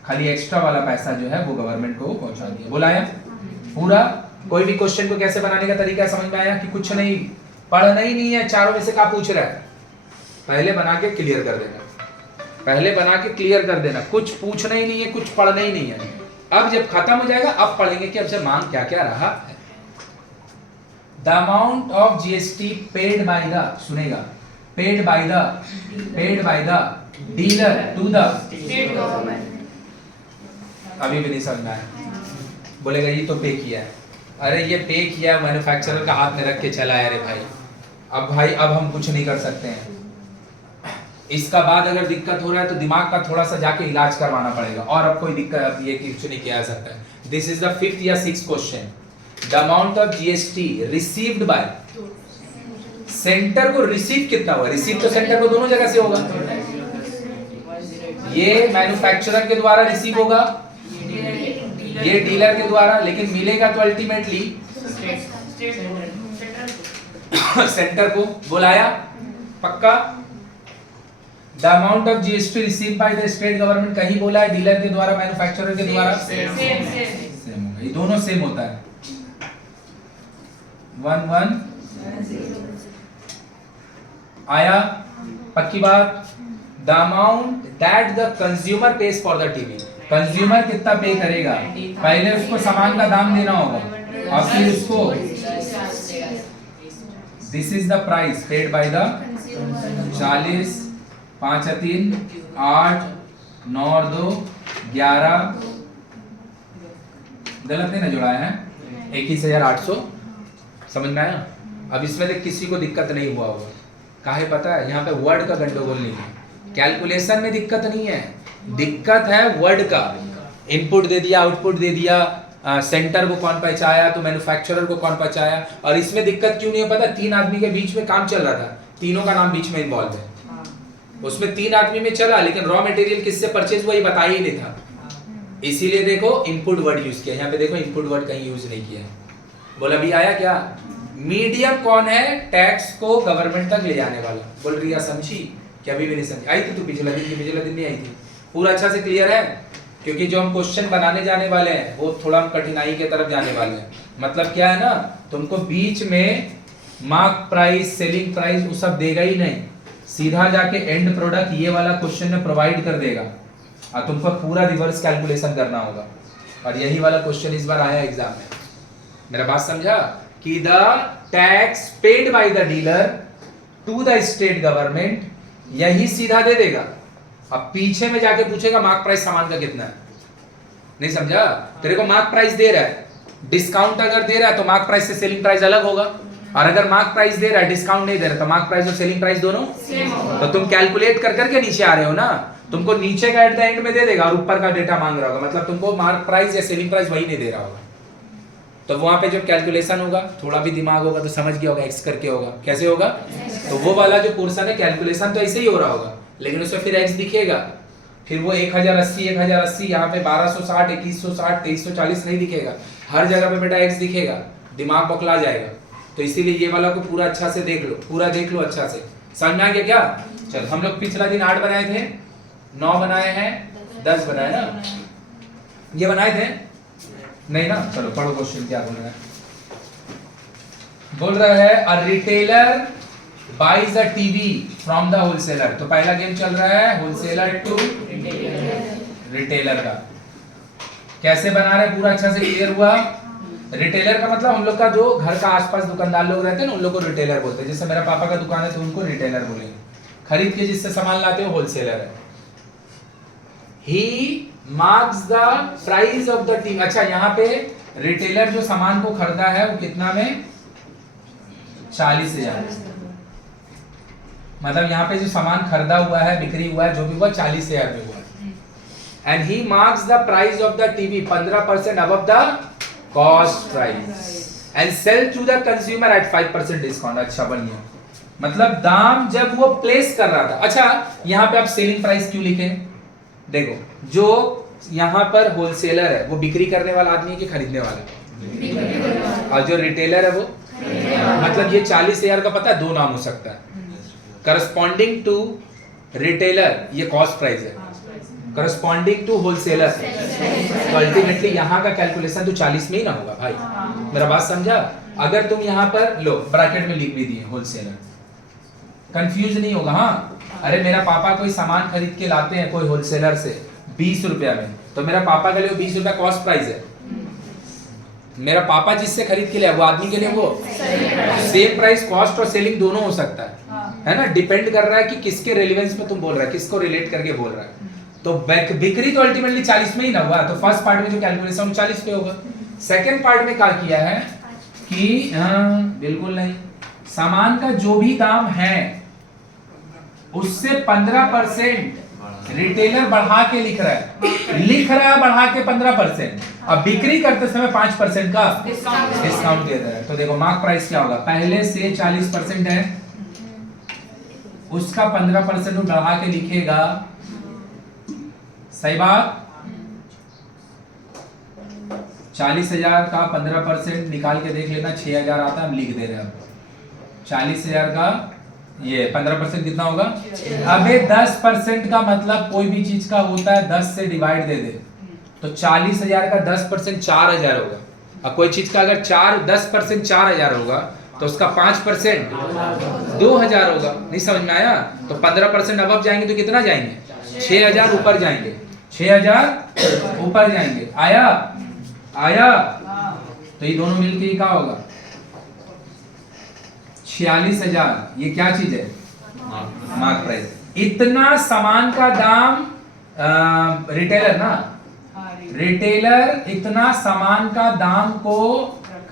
खाली एक्स्ट्रा वाला पैसा जो है वो गवर्नमेंट को पहुंचा दिया। बोला पूरा? कोई भी क्वेश्चन को कैसे बनाने का तरीका समझ में आया कि कुछ नहीं पढ़ना ही नहीं है, चारों में से क्या पूछ रहा है? पहले बना के क्लियर कर देना, पहले बना के क्लियर कर देना, कुछ पूछना ही नहीं है, कुछ पढ़ना ही नहीं है। अब जब खत्म हो जाएगा अब पढ़ेंगे कि अब से मांग क्या क्या रहा है। The amount of GST paid by the, सुनेगा, paid by the dealer to the state government। अभी भी नहीं समझ में आया? बोलेगा ये तो पे किया है। अरे ये पे किया मैन्युफैक्चरर का हाथ में रख के चला है। अरे भाई अब हम कुछ नहीं कर सकते हैं। इसका बाद अगर दिक्कत हो रहा है तो दिमाग का थोड़ा सा जाके इलाज करवाना पड़ेगा, और अब कोई दिक्कत ये कुछ नहीं किया जा सकता है। दिस इज द 5th या 6th question. The amount of GST received by centre को, रिसीव कितना हुआ? रिसीव तो सेंटर को दोनों जगह से होगा, ये मैन्युफैक्चरर के द्वारा रिसीव होगा, ये डीलर के द्वारा, लेकिन मिलेगा तो अल्टीमेटली सेंटर को। बुलाया? पक्का? The amount of GST receive by the state government कहीं बोला है डीलर के द्वारा, मैन्युफैक्चरर के द्वारा? सेम होगा, ये दोनों सेम होता है। 11 आया? पक्की बात? The amount that the consumer page for the TV, consumer कितना पे करेगा? पहले उसको सामान का दाम देना होगा और फिर उसको, this is the price paid by the 40, 5 3 8 9 और 2 11, गलत है ना जोड़ाया है, 21,800। समझ में आया? अब इसमें से किसी को दिक्कत नहीं हुआ होगा, काहे पता है? यहाँ पे वर्ड का गंडगोल नहीं है, कैलकुलेशन में दिक्कत नहीं है, दिक्कत है वर्ड का। इनपुट दे दिया, आउटपुट दे दिया, सेंटर को कौन पहुंचाया तो मैन्युफैक्चरर को कौन पहुंचाया। और इसमें दिक्कत क्यों नहीं है पता? 3 आदमी के बीच में काम चल रहा था, तीनों का नाम बीच में इन्वॉल्व है, उसमें 3 आदमी में चला, लेकिन रॉ मटेरियल किससे परचेज हुआ ये बताया ही नहीं था, इसीलिए देखो इनपुट वर्ड यूज किया। यहाँ पे देखो इनपुट वर्ड कहीं यूज नहीं किया। बोला भी आया क्या? मीडियम कौन है? टैक्स को गवर्नमेंट तक ले जाने वाला। बोल रही है समझी कि अभी भी नहीं समझी? आई थी तू पिछला दिन नहीं आई थी? पूरा अच्छा से क्लियर है? क्योंकि जो हम क्वेश्चन बनाने जाने वाले हैं वो थोड़ा हम कठिनाई की तरफ जाने वाले हैं। मतलब क्या है ना, तुमको बीच में मार्क प्राइस, सेलिंग प्राइस वो सब देगा ही नहीं, सीधा जाके एंड प्रोडक्ट ये वाला क्वेश्चन में प्रोवाइड कर देगा और तुमको पूरा रिवर्स कैलकुलेशन करना होगा। और यही वाला क्वेश्चन इस बार आया एग्जाम में। मेरा बात समझा कि the tax paid by the dealer to the state government, यही सीधा दे देगा। अब पीछे में जाके पूछेगा मार्क प्राइस सामान का कितना है। नहीं समझा? तेरे को मार्क प्राइस दे रहा है, डिस्काउंट अगर दे रहा है तो मार्क प्राइस से सेलिंग प्राइस अलग होगा, और अगर मार्क प्राइस दे रहा है डिस्काउंट नहीं दे रहा तो मार्क प्राइस और सेलिंग प्राइस दोनों सेम होगा। तो तुम कैलकुलेट कर करके नीचे आ रहे हो ना, तुमको नीचे का एट द एंड में दे देगा और ऊपर का डेटा मांग रहा होगा, मतलब तुमको मार्क प्राइस या सेलिंग प्राइस वही नहीं दे रहा होगा। तो वहां पे जब कैलकुलेशन होगा, थोड़ा भी दिमाग होगा तो समझ गया होगा, एक्स करके होगा। कैसे होगा? तो वो वाला जो पोर्शन है कैलकुलेशन तो ऐसे ही हो रहा होगा, लेकिन उसमें फिर एक्स दिखेगा, फिर वो 1080 यहाँ पे 1260, 2160, 2340 नहीं दिखेगा, हर जगह पे बेटा एक्स दिखेगा, दिमाग बौखला जाएगा। तो इसीलिए ये वाला को पूरा अच्छा से देख लो, पूरा देख लो अच्छा से। समझ में आ गया क्या? चल, हम लोग पिछला दिन 8 बनाए थे, 9 बनाए हैं, 10 बनाए ना, ये बनाए थे नहीं ना? चलो पढ़ो क्वेश्चन क्या बोल रहा है। बोल रहा है a retailer buys a TV from the wholesaler. तो पहला गेम चल रहा है होलसेलर टू रिटेलर का। कैसे बना रहे पूरा अच्छा से क्लियर हुआ? रिटेलर का मतलब हम लोग का जो घर का आसपास दुकानदार लोग रहते हैं ना, उन लोग को रिटेलर बोलते हैं। जैसे मेरा पापा का दुकान है तो उनको रिटेलर बोलेंगे, खरीद के जिससे सामान लाते हो होलसेलर है। He marks the price of the TV. अच्छा, यहाँ पे रिटेलर जो सामान को खरीदा है वो कितना में? 40,000। मतलब यहाँ पे जो सामान खरीदा हुआ है, बिक्री हुआ है, जो भी हुआ 40,000 में हुआ। And he marks the price of the TV 15% above the cost price and sale to the consumer at 5% discount. अच्छा बढ़िया, मतलब दाम जब वो प्लेस कर रहा था। अच्छा, यहाँ पे आप सेलिंग प्राइस क्यों लिखे? देखो, जो यहाँ पर होलसेलर है वो बिक्री करने वाला आदमी है कि खरीदने वाला? और जो रिटेलर है वो मतलब ये 40,000 का पता है 2 नाम हो सकता है। करस्पॉन्डिंग टू रिटेलर ये कॉस्ट प्राइस है, करस्पॉन्डिंग टू होलसेलर। तो अल्टीमेटली यहाँ का कैलकुलेशन तो 40 में ही ना होगा भाई। मेरा बात समझा? अगर तुम यहाँ पर लो ब्रैकेट में लिख भी दिए होलसेलर, कंफ्यूज नहीं होगा। हाँ, अरे मेरा पापा कोई सामान खरीद के लाते हैं कोई होलसेलर से 20 रुपया में, तो मेरा पापा के लिए 20 रुपया कॉस्ट प्राइस है। मेरा पापा जिससे खरीद के लिया वो आदमी के लिए वो सेम प्राइस, कॉस्ट और सेलिंग दोनों हो सकता है ना? डिपेंड कर रहा है कि किसके रेलेवेंस में तुम बोल रहा है, किसको रिलेट करके बोल रहा है। तो बिक्री तो अल्टीमेटली 40 में ही ना हुआ, तो फर्स्ट पार्ट में जो कैलकुलेशन 40 पे होगा। सेकंड पार्ट में क्या किया है कि बिल्कुल नहीं, सामान का जो भी दाम है उससे 15% रिटेलर बढ़ा के लिख रहा है बढ़ा के 15%। अब बिक्री करते समय 5% का डिस्काउंट दे रहा है। तो देखो मार्क प्राइस क्या होगा? पहले से 40% है, उसका 15% बढ़ा के लिखेगा। सही बात? 40,000 का 15% निकाल के देख लेना, 6,000 आता है, हम लिख दे रहे हैं। 40,000 का ये 15% कितना होगा? अबे 10% का मतलब कोई भी चीज का होता है 10 से डिवाइड दे दे, तो 40,000 का 10% 4,000 होगा। अब कोई चीज का अगर 10% 4,000 होगा तो उसका 5% 2,000 होगा। नहीं समझ में आया? तो 15% अबव जाएंगे तो कितना जाएंगे? 6,000 ऊपर जाएंगे, 6,000 ऊपर जाएंगे। आया? तो ये दोनों मिलके क्या होगा? 46,000। ये क्या चीज है? Mark price. इतना सामान का दाम रिटेलर ना, रिटेलर इतना सामान का दाम को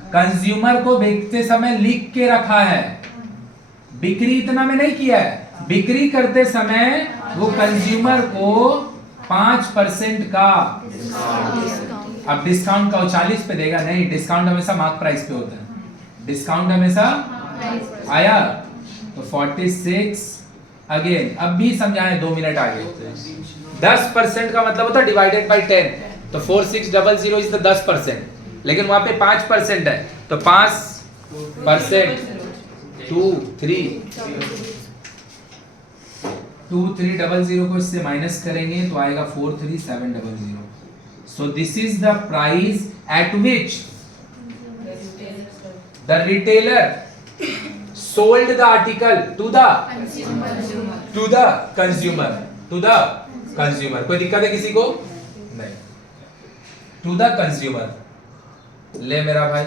कंज्यूमर को बेचते समय लिख के रखा है। बिक्री इतना में नहीं किया है, बिक्री करते समय वो कंज्यूमर को 5% का अब डिस्काउंट का 40 पे देगा नहीं, डिस्काउंट हमेशा मार्क प्राइस पे होता है। डिस्काउंट हमेशा आया तो 46 अगेन। अब भी समझाएं 2 मिनट आगे। 10% का मतलब होता है डिवाइडेड बाय 10, तो 4600 इज द 10%, लेकिन वहां पे 5% है तो 5 परसेंट 2300 को इससे माइनस करेंगे तो आएगा 43700. So this is the price eight which the retailer sold the article to the consumer. कोई दिक्कत है किसी को? नहीं. To the consumer. ले मेरा भाई.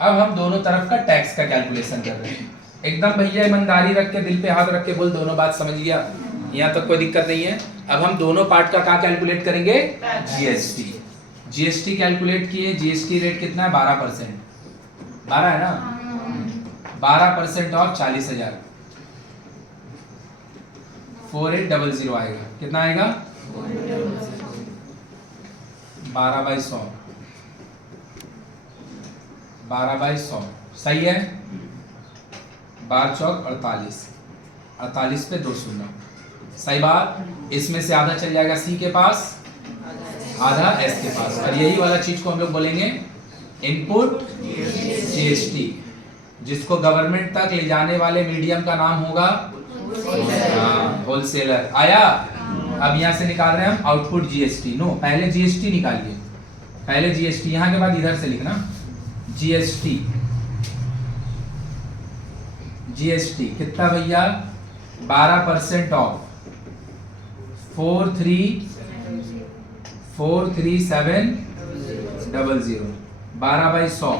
अब हम दोनों तरफ का टैक्स का कैलकुलेशन कर रहे हैं. एकदम भैया ईमानदारी रख के दिल पे हाथ रख के बोल, दोनों बात समझ गया? यहाँ तक कोई दिक्कत नहीं है. अब हम दोनों पार्ट का क्या कैलकुलेट करेंगे? जीएसटी. जीएसटी कैलकुलेट किए. जीएसटी रेट कितना है? 12%. 12 है ना? 12% ऑफ 40,000. 4800 आएगा. कितना आएगा? 12/100. 12/100 सही है. 12 चौक 48. 48 पे 2 शून्य. सही बात. इसमें से आधा चल जाएगा सी के पास, आधा एस के पास. और यही वाला चीज को हम लोग बोलेंगे इनपुट जीएसटी, जिसको गवर्नमेंट तक ले जाने वाले मीडियम का नाम होगा होलसेलर. आया? अब यहां से निकाल रहे हैं हम आउटपुट जीएसटी. नो, पहले जीएसटी निकालिए. पहले जीएसटी, यहां के बाद इधर से लिखना जीएसटी. जीएसटी कितना भैया? 12% ऑफ 43700. 12/100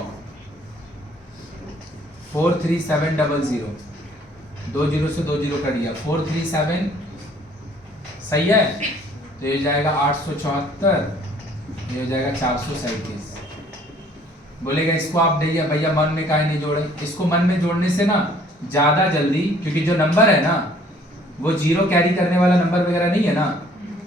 43700. 20 से 20 कर दिया. 437 सही है. तो ये जाएगा 874. ये हो जाएगा 437. बोलेगा इसको आप भैया भैया मन में काहे नहीं जोड़े? इसको मन में जोड़ने से ना ज्यादा जल्दी, क्योंकि जो नंबर है ना वो जीरो कैरी करने वाला नंबर वगैरह नहीं है ना,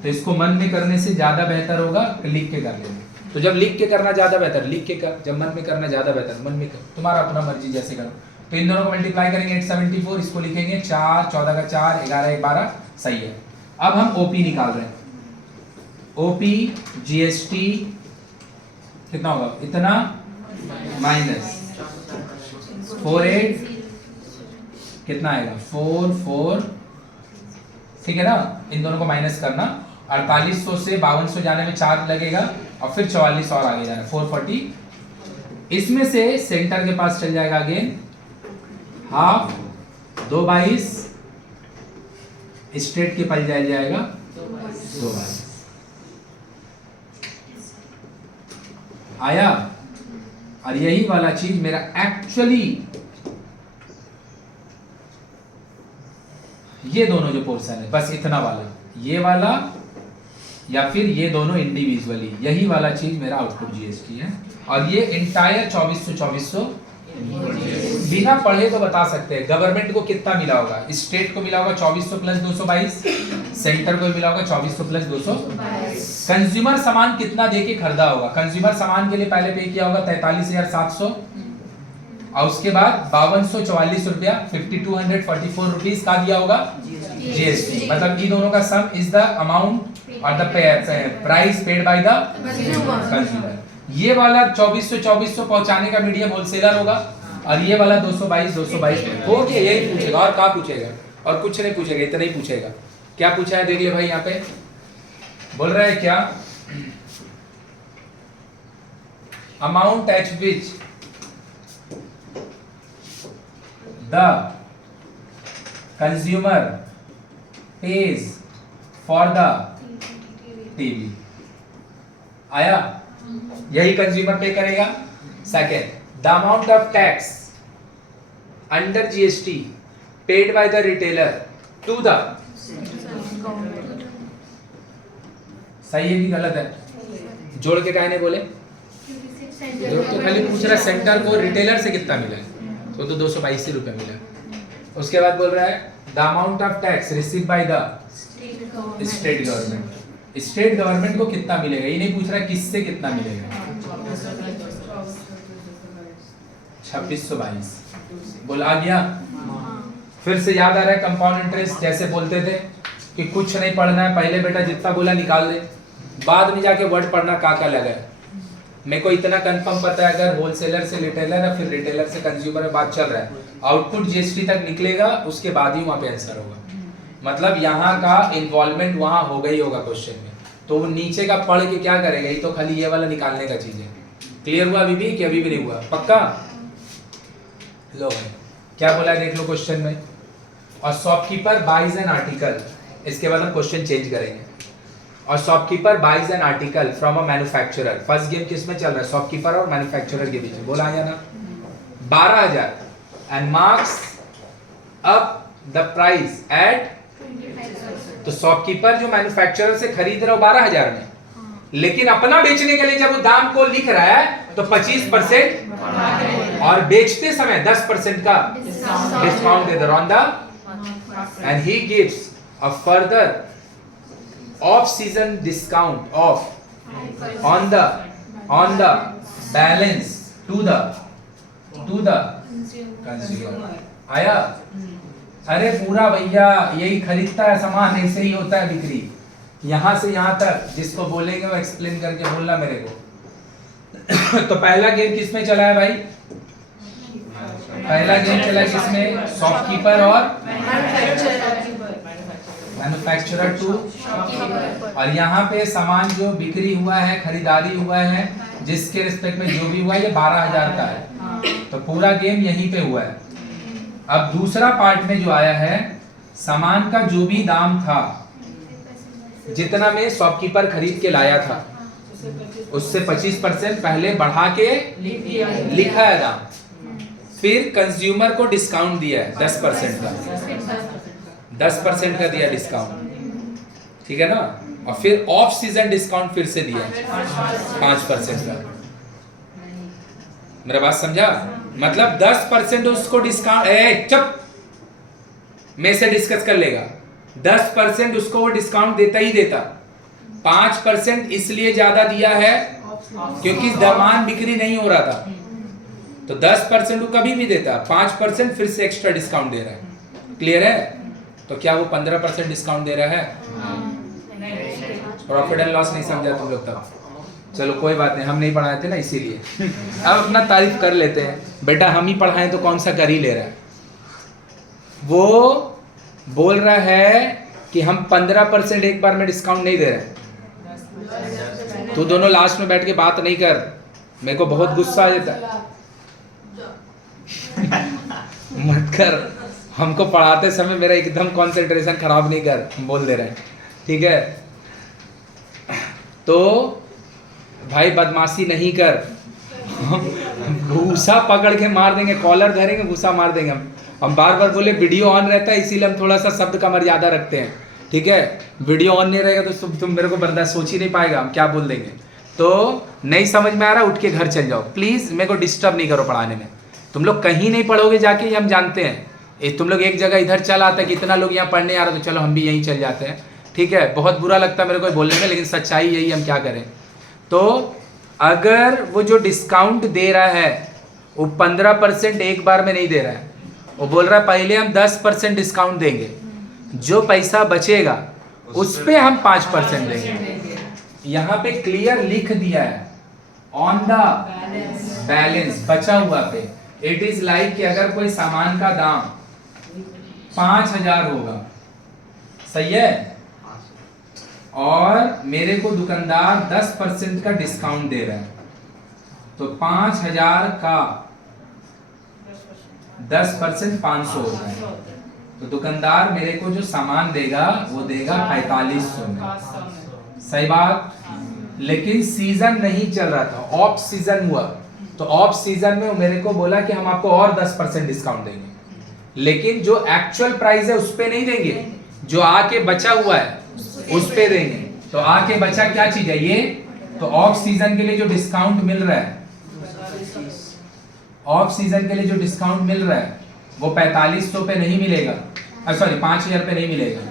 तो इसको मन में करने से ज्यादा बेहतर होगा लिख के कर लेना. तो जब लिख के करना ज्यादा बेहतर, लिख के कर. जब मन में करना ज्यादा बेहतर, मन में कर. तुम्हारा अपना मर्जी जैसे करो. तो इन दोनों को मल्टीप्लाई करेंगे 874. इसको लिखेंगे 4 14 का 4 11 1 12. सही है. अब हम ओपी निकाल रहे हैं. ओपी जीएसटी कितना होगा? इतना माइनस 48 कितना आएगा? 44. ठीक है ना? इन दोनों को माइनस करना. 4800 से 5200 जाने में 4 लगेगा और फिर 44 और आगे जाना 440. इसमें से सेंटर के पास चल जाएगा अगेन हाफ. 2/22 स्ट्रेट के पास जाएगा 2/22. आया? और यही वाला चीज मेरा एक्चुअली ये दोनों जो पोर्शन है बस इतना वाला, ये वाला या फिर ये दोनों इंडिविजुअली, यही वाला चीज मेरा आउटपुट जीएसटी है. और ये इंटायर 2400 बिना पढ़े तो बता सकते हैं. गवर्नमेंट को कितना मिला होगा? स्टेट को मिला होगा 2400 प्लस 222. सेंटर को मिला होगा 2400 प्लस 222. कंज्यूमर सामान कितना देके खरीदा होगा? कंज्यूमर सामान के लिए पहले पे किया होगा 43,700 और उसके बाद 5244 रुपया 5244 रुपीस का दिया होगा जीएसटी. मतलब इन दोनों का सम इज द अमाउंट और the price paid by the consumer. ये वाला 2400 पहुंचाने का मीडियम होलसेलर होगा और ये वाला 222 हो गया. यही पूछेगा और क्या पूछेगा? और कुछ नहीं पूछेगा, इतना ही पूछेगा. क्या पूछा है देख ले भाई. यहाँ पे बोल रहा है क्या? Amount at which the consumer pays for the TV. आया? यही कंज्यूमर पे करेगा. Second, the amount of tax under GST paid by the retailer to the. सही है कि गलत है? जोड़ के काहे नहीं बोले? तो खाली पूछ रहा है सेंटर को रिटेलर से कितना मिला है, तो 222 रुपए मिला. उसके बाद बोल रहा है the amount of tax receive by the state government. State government को कितना मिलेगा? ये नहीं पूछ रहा किससे कितना मिलेगा. 2622 बोल आ गया. फिर से याद आ रहा है कंपाउंड इंटरेस्ट. जैसे बोलते थे कि कुछ नहीं पढ़ना है, पहले बेटा जितना बोला निकाल दे, बाद में जाके वर्ड पढ़ना का लगा है. मेरे को इतना कंफर्म पता है, अगर होलसेलर से रिटेलर है फिर रिटेलर से कंज्यूमर में बात चल रहा है, आउटपुट जीएसटी तक निकलेगा, उसके बाद ही वहां पे आंसर होगा। मतलब यहाँ का इन्वॉल्वमेंट वहां हो गई होगा क्वेश्चन में, तो वो नीचे का पढ़ के क्या करेगा, ये तो खाली ये वाला निकालने का चीज है। क्लियर हुआ अभी भी कि अभी भी नहीं हुआ? पक्का? लो क्या बोला है देख लो क्वेश्चन में। और शॉपकीपर बाइज एन आर्टिकल, इसके बाद हम क्वेश्चन चेंज करेंगे। और shopkeeper buys an article from a manufacturer, first game किस में चल रहा है, शॉपकीपर और मैन्युफैक्चरर के बीच में, बोला है ना 12,000 and marks up the price at, तो शॉपकीपर जो मैन्युफैक्चरर से खरीद रहा है 12,000 में, लेकिन अपना बेचने के लिए जब वो दाम को लिख रहा है तो 25% और बेचते समय 10% का डिस्काउंट दे दो on the, and he gives a further off season discount of on the balance to the consumer. आया? अरे पूरा भैया यही खरीदता है सामान, ऐसे ही होता है बिक्री, यहां से यहां तक जिसको बोलेंगे वो एक्सप्लेन करके बोलना मेरे को। तो पहला गेम किसमें चला है भाई? पहला गेम चला है किसमें? शॉपकीपर और मैन्युफैक्चरर टू, और यहाँ पे सामान जो बिक्री हुआ है, खरीदारी हुआ है, जिसके रिस्पेक्ट में जो भी हुआ है, ये 12,000 का है, तो पूरा गेम यहीं पे हुआ है। अब दूसरा पार्ट में जो आया है, सामान का जो भी दाम था, जितना में शॉपकीपर खरीद के लाया था, उससे 25% पहले बढ़ा के लिखा है दाम, फिर कंज्यूमर को डिस्काउंट दिया है 10% का, 10% का दिया डिस्काउंट, ठीक है ना, और फिर ऑफ सीजन डिस्काउंट फिर से दिया 5% का। मेरा बात समझा? मतलब 10% उसको डिस्काउंट, चुप, मैं से डिस्कस कर लेगा, 10% उसको वो डिस्काउंट देता ही देता, 5% इसलिए ज्यादा दिया है क्योंकि सामान बिक्री नहीं हो रहा था, तो 10% वो कभी भी देता, 5% फिर से एक्स्ट्रा डिस्काउंट दे रहा है। क्लियर है? तो क्या वो 15% डिस्काउंट दे रहा है? प्रॉफिट एंड लॉस नहीं समझा तुम लोग तब? चलो कोई बात नहीं, हम नहीं पढ़ाए थे ना इसीलिए। अब अपना तारीफ कर लेते हैं, बेटा हम ही पढ़ाएं तो कौन सा कर ही ले रहा है। वो बोल रहा है कि हम 15% एक बार में डिस्काउंट नहीं दे रहे। तू दोनों लास्ट में बैठ के बात नहीं कर, मेरे को बहुत गुस्सा आ जाता है। मत कर, हमको पढ़ाते समय मेरा एकदम कंसंट्रेशन खराब नहीं कर, बोल दे रहे हैं, ठीक है? तो भाई बदमाशी नहीं कर, घूसा पकड़ के मार देंगे, कॉलर धरेंगे, घूसा मार देंगे। हम बार बार बोले वीडियो ऑन रहता है, इसीलिए हम थोड़ा सा शब्द का मर्यादा रखते हैं, ठीक है? वीडियो ऑन नहीं रहेगा तो तुम मेरे को बर्दाश्त सोच ही नहीं पाएगा हम क्या बोल देंगे। तो नहीं समझ में आ रहा, उठ के घर चल जाओ प्लीज़, मेरे को डिस्टर्ब नहीं करो पढ़ाने में। तुम लोग कहीं नहीं पढ़ोगे जाके, ये हम जानते हैं। तुम लोग एक जगह इधर चल आता है कि इतना लोग यहाँ पढ़ने आ रहे, तो चलो हम भी यहीं चल जाते हैं, ठीक है? बहुत बुरा लगता है मेरे को बोलने में, लेकिन सच्चाई यही, हम क्या करें। तो अगर वो जो डिस्काउंट दे रहा है वो 15% एक बार में नहीं दे रहा है, वो बोल रहा है पहले हम 10% डिस्काउंट देंगे, जो पैसा बचेगा उस पे हम 5% देंगे। यहाँ पे क्लियर लिख दिया है ऑन द बैलेंस, बचा हुआ पे। इट इज लाइक कि अगर कोई सामान का दाम 5,000 होगा, सही है, और मेरे को दुकानदार 10% का डिस्काउंट दे रहा है, तो 5,000 का 10% 500 होता है, तो दुकानदार मेरे को जो सामान देगा वो देगा 4500 में, सही बात। लेकिन सीजन नहीं चल रहा था, ऑफ सीजन हुआ, तो ऑफ सीजन में मेरे को बोला कि हम आपको और 10% डिस्काउंट देंगे, लेकिन जो एक्चुअल प्राइस है उस पे नहीं देंगे, जो आके बचा हुआ है उस पे देंगे। तो आके बचा क्या चीज है ये, तो ऑफ सीजन के लिए जो डिस्काउंट मिल रहा है, ऑफ सीजन के लिए जो डिस्काउंट मिल रहा है वो 4500 पे नहीं मिलेगा, सॉरी 5,000 पे नहीं मिलेगा।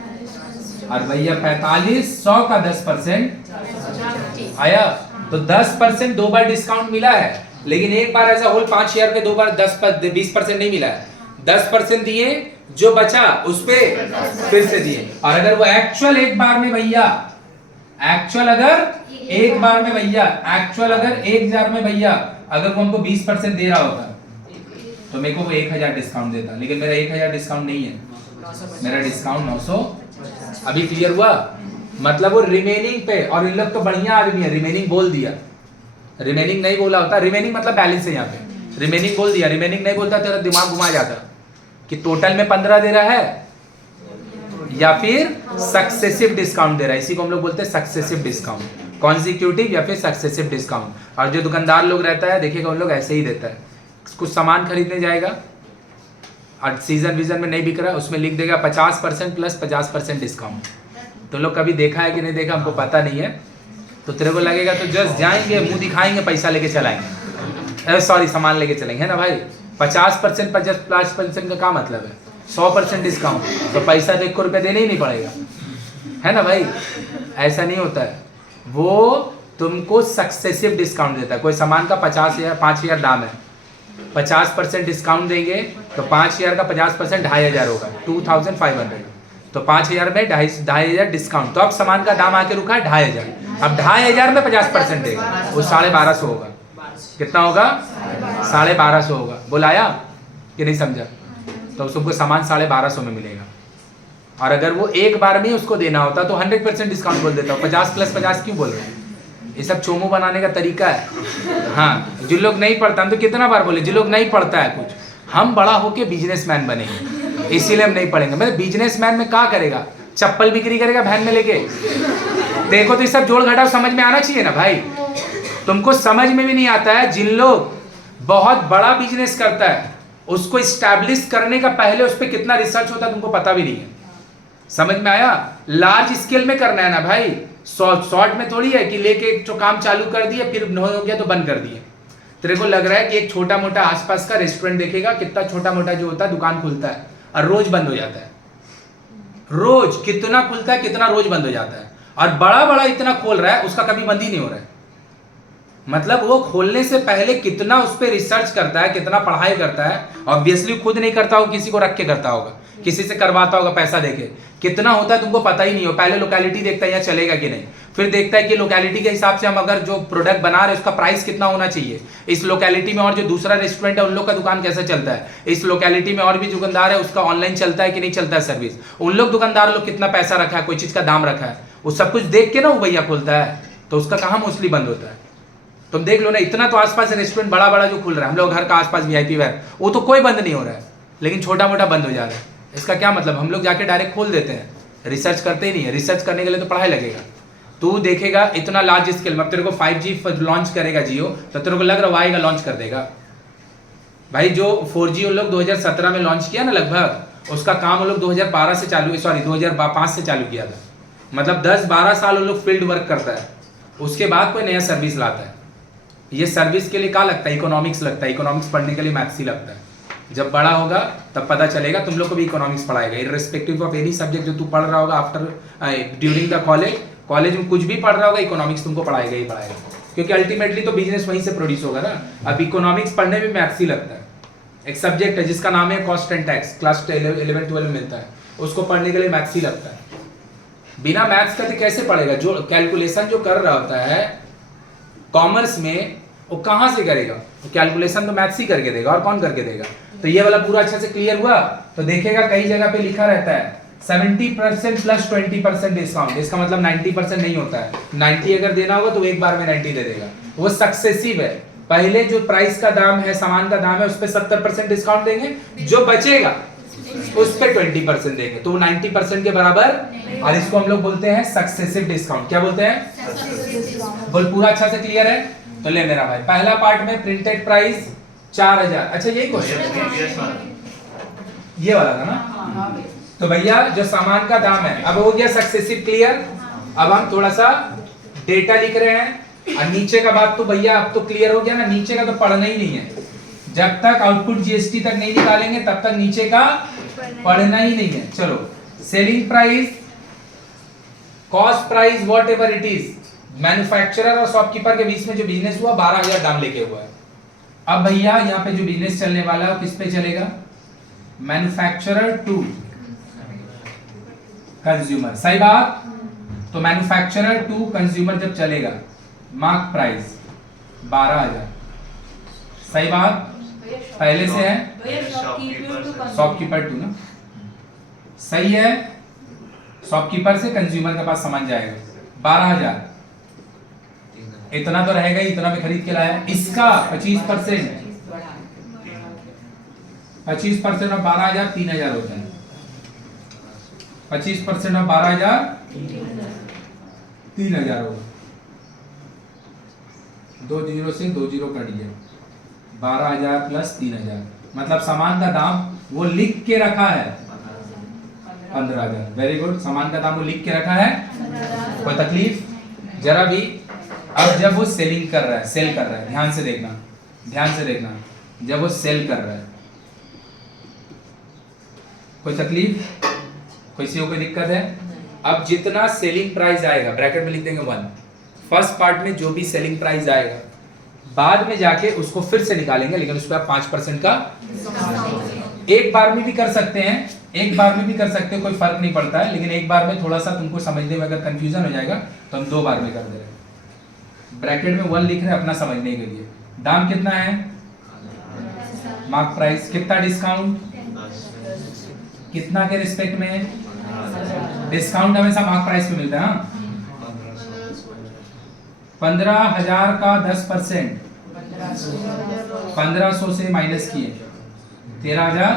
और भैया 4500 का 10% आया, तो 10% 2 बार डिस्काउंट मिला है, लेकिन एक बार ऐसा होल 5,000 पे 2 बार 20% नहीं मिला है। 10% दिए, जो बचा उस पे फिर से दिए। और अगर वो एक्चुअल एक बार में भैया एक्चुअल अगर एक बार में भैया, एक्चुअल अगर 1000 में भैया अगर वो हमको 20% दे रहा होता तो मेरे को वो 1000 डिस्काउंट देता, लेकिन मेरा 1000 डिस्काउंट नहीं है, मेरा डिस्काउंट 900। अभी क्लियर हुआ? मतलब वो रिमेनिंग पे, और इन लोग तो बढ़िया आदमी है, रिमेनिंग बोल दिया, रिमेनिंग नहीं बोला होता, रिमेनिंग मतलब बैलेंस है यहाँ पे, रिमेनिंग बोल दिया, रिमेनिंग नहीं बोलता तेरा दिमाग घुमा जाता कि टोटल में 15 दे रहा है या फिर सक्सेसिव डिस्काउंट दे रहा है। इसी को हम लोग बोलते हैं सक्सेसिव डिस्काउंट, कॉन्जिक्यूटिव या फिर सक्सेसिव डिस्काउंट। और जो दुकानदार लोग रहता है देखिएगा उन लोग ऐसे ही देता है, कुछ सामान खरीदने जाएगा और सीजन विजन में नहीं बिक रहा, उसमें लिख देगा 50% प्लस 50% डिस्काउंट। तो लोग कभी देखा है कि नहीं देखा हमको पता नहीं है, तो तेरे को लगेगा तो जस्ट जाएंगे, मुंह दिखाएंगे, पैसा लेके चलाएंगे, सॉरी सामान लेके चलेंगे, है ना भाई। 50% 50% का क्या मतलब है? 100% डिस्काउंट, तो पैसा तो 1 रुपया देने ही नहीं पड़ेगा, है ना भाई। ऐसा नहीं होता है, वो तुमको सक्सेसिव डिस्काउंट देता है। कोई सामान का 5000 दाम है, 50% डिस्काउंट देंगे तो 5000 का 50% 2500 होगा, 2500। तो 5000 में 2500 डिस्काउंट, तो अब सामान का दाम आके रुका है 2500, अब 2500 में 50% देगा, वो 1250 होगा। कितना होगा? 1250 होगा। बोलाया कि नहीं समझा? तो उसको सामान 1250 में मिलेगा। और अगर वो एक बार में उसको देना होता तो 100% डिस्काउंट बोल देता हूँ। 50 प्लस 50 क्यों बोल रहे हैं? ये सब चोमो बनाने का तरीका है। हाँ, जिन लोग नहीं पढ़ता, हम तो कितना बार बोले, जिन लोग नहीं पढ़ता है कुछ, हम बड़ा होके बिजनेसमैन बनेंगे, इसीलिए हम नहीं पढ़ेंगे। मतलब बिजनेसमैन में क्या करेगा? चप्पल बिक्री करेगा वैन में लेके। देखो तो ये सब जोड़ घटाव समझ में आना चाहिए ना भाई। तुमको समझ में भी नहीं आता है, जिन लोग बहुत बड़ा बिजनेस करता है उसको स्टैब्लिश करने का पहले उस पर कितना रिसर्च होता है तुमको पता भी नहीं है। समझ में आया? लार्ज स्केल में करना है ना भाई, शॉर्ट में थोड़ी है कि लेके जो काम चालू कर दिए फिर हो गया तो बंद कर दिए। तेरे को लग रहा है कि एक छोटा मोटा आसपास का रेस्टोरेंट देखेगा, कितना छोटा मोटा जो होता है दुकान खुलता है और रोज बंद हो जाता है। रोज कितना खुलता है, कितना रोज बंद हो जाता है। और बड़ा बड़ा इतना खोल रहा है, उसका कभी बंद ही नहीं हो रहा है। मतलब वो खोलने से पहले कितना उस पर रिसर्च करता है, कितना पढ़ाई करता है। ऑब्वियसली खुद नहीं करता होगा, किसी को रख के करता होगा, किसी से करवाता होगा पैसा देके। कितना होता है तुमको पता ही नहीं हो। पहले लोकेलिटी देखता है यहाँ चलेगा कि नहीं, फिर देखता है कि लोकेलिटी के हिसाब से हम अगर जो प्रोडक्ट बना रहे हैं उसका प्राइस कितना होना चाहिए, इस लोकेलिटी में और जो दूसरा रेस्टोरेंट है उन लोग का दुकान कैसा चलता है, इस लोकेलिटी में और भी दुकानदार है उसका ऑनलाइन चलता है कि नहीं चलता है सर्विस, उन लोग दुकानदार लोग कितना पैसा रखा है, कोई चीज का दाम रखा है, वो सब कुछ देख के ना वो भैया खोलता है। तो उसका कहाँ मोस्टली बंद होता है? तुम देख लो ना, इतना तो आसपास रेस्टोरेंट बड़ा बड़ा जो खुल रहा है, हम लोग घर का आसपास VIP वेयर, वो तो कोई बंद नहीं हो रहा है, लेकिन छोटा मोटा बंद हो जा रहा है। इसका क्या मतलब? हम लोग जाके डायरेक्ट खोल देते हैं, रिसर्च करते ही नहीं है। रिसर्च करने के लिए तो पढ़ाई लगेगा। तू देखेगा इतना लार्ज स्केल में, अब तेरे को 5G लॉन्च करेगा जियो, तो तेरे को लग रहा आएगा लॉन्च कर देगा भाई। जो 4G उन लोग 2017 में लॉन्च किया ना लगभग, उसका काम उन लोग 2012 से चालू, सॉरी 2005 से चालू किया था। मतलब 10-12 साल उन लोग फील्ड वर्क करता है, उसके बाद कोई नया सर्विस लाता है। ये सर्विस के लिए क्या लगता है? इकोनॉमिक्स लगता है। इकोनॉमिक्स पढ़ने के लिए मैथ्स ही लगता है। जब बड़ा होगा तब पता चलेगा। तुम लोग को भी इकोनॉमिक्स पढ़ाएगा, इररिस्पेक्टिव ऑफ एनी सब्जेक्ट जो तू पढ़ रहा होगा आफ्टर ड्यूरिंग द कॉलेज में कुछ भी पढ़ रहा होगा, इकोनॉमिक्स तुमको पढ़ाएगा ही पढ़ाएगा, क्योंकि अल्टीमेटली तो बिजनेस वहीं से प्रोड्यूस होगा ना। अब इकोनॉमिक्स पढ़ने में मैथ्स ही लगता है। एक सब्जेक्ट है जिसका नाम है कॉस्ट एंड टैक्स, क्लास 11-12 में मिलता है, उसको पढ़ने के लिए मैथ्स ही लगता है। बिना मैथ्स का तो कैसे पढ़ेगा? जो कैलकुलेशन जो कर रहा होता है कॉमर्स में, वो कहाँ से करेगा? तो कैलकुलेशन तो मैथ्स ही करके देगा, और कौन करके देगा? तो ये वाला पूरा अच्छे से क्लियर हुआ। तो देखेगा कई जगह पे लिखा रहता है 70% प्लस 20% डिस्काउंट, इसका मतलब 90% नहीं होता है। 90 अगर देना होगा तो एक बार में 90 दे देगा। वो सक्सेसिव है, पहले जो प्राइस का दाम है, सामान का दाम है, उस पर 70% डिस्काउंट देंगे, जो बचेगा उस पर 20% देंगे, तो 90% के बराबर। और इसको हम लोग बोलते हैं सक्सेसिव डिस्काउंट। क्या बोलते हैं? बोल पूरा अच्छा से क्लियर है? तो ले मेरा भाई, पहला पार्ट में प्रिंटेड प्राइस 4000। अच्छा यही क्वेश्चन ये वाला था ना? तो भैया जो सामान का दाम है, अब हो गया सक्सेसिव क्लियर। अब हम थोड़ा सा डेटा लिख रहे हैं, और नीचे का बात तो भैया अब तो क्लियर हो गया ना, नीचे का तो पढ़ना ही नहीं है। जब तक आउटपुट GST तक नहीं निकालेंगे तब तक नीचे का पढ़ना ही नहीं है। चलो, selling price, cost price, what ever it is, manufacturer और शॉपकीपर के बीच में जो बिजनेस हुआ 12000 दाम लेके हुआ है। अब भैया यहाँ पे जो बिजनेस चलने वाला है किस पे चलेगा? Manufacturer to consumer. सही बात? तो मैन्युफैक्चरर टू कंज्यूमर जब चलेगा मार्क प्राइस 12,000, सही बात पहले से है, शॉपकीपर टू ना, सही है, शॉपकीपर से कंज्यूमर के पास सामान जाएगा 12,000, इतना तो रहेगा ही, इतना में खरीद के लाया, इसका 25% 25% ऑफ 12,000 3,000 होता है, 25% ऑफ 12,000 3,000 होगा, 2 जीरो से 2 जीरो कट गया, 12,000 प्लस 3,000, मतलब सामान का दाम वो लिख के रखा है 15,000। वेरी गुड, सामान का दाम वो लिख के रखा है, कोई तकलीफ जरा भी। अब जब वो सेलिंग कर रहा है, सेल कर रहा है, ध्यान से देखना, ध्यान से देखना, जब वो सेल कर रहा है, कोई तकलीफ, कोई सी कोई दिक्कत है? अब जितना सेलिंग प्राइस आएगा, ब्रैकेट में लिख देंगे 1, फर्स्ट पार्ट में जो भी सेलिंग प्राइस आएगा बाद में जाके उसको फिर से निकालेंगे, लेकिन उस पर आप 5% का एक बार में भी कर सकते हैं, एक बार में भी कर सकते हो, कोई फर्क नहीं पड़ता है, लेकिन एक बार में थोड़ा सा तुमको समझने में अगर कंफ्यूजन हो जाएगा तो हम 2 बार में कर दे रहे हैं। ब्रैकेट में 1 लिख रहे हैं अपना समझने के लिए। दाम कितना है? Mark price. कितना डिस्काउंट? कितना के रिस्पेक्ट में? डिस्काउंट हमेशा मार्क प्राइस पे मिलता है। 15,000 का 10%, 1500 से माइनस किए 13,000।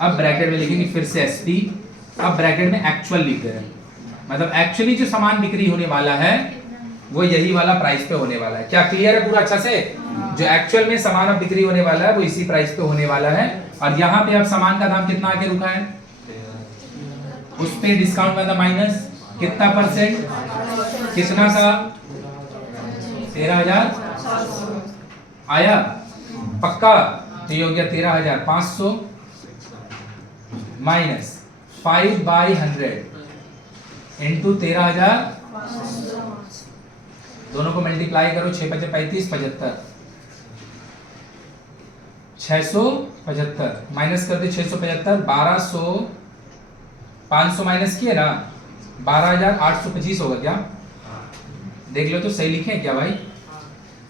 अब ब्रैकेट में लिखेंगे फिर से एसपी, अब ब्रैकेट में एक्चुअल लिख रहे हैं, मतलब एक्चुअली जो सामान बिक्री होने वाला है वो यही वाला प्राइस पे होने वाला है। क्या क्लियर है पूरा अच्छा से? जो एक्चुअल में सामान अब बिक्री होने वाला है वो इसी प्राइस पे होने वाला है। और यहाँ पे अब सामान का दाम कितना आके रुका है, उस पे डिस्काउंट मतलब माइनस कितना परसेंट, कितना का? 13,000 आया पक्का? तो ये हो गया 13,500 माइनस 5/100 इंटू 13,000, दोनों को मल्टीप्लाई करो, 6 × 5 = 35, 75, 675 माइनस कर दे 675, 1200, 500 माइनस किए ना, 12,825 होगा क्या? देख लो तो सही लिखे क्या भाई?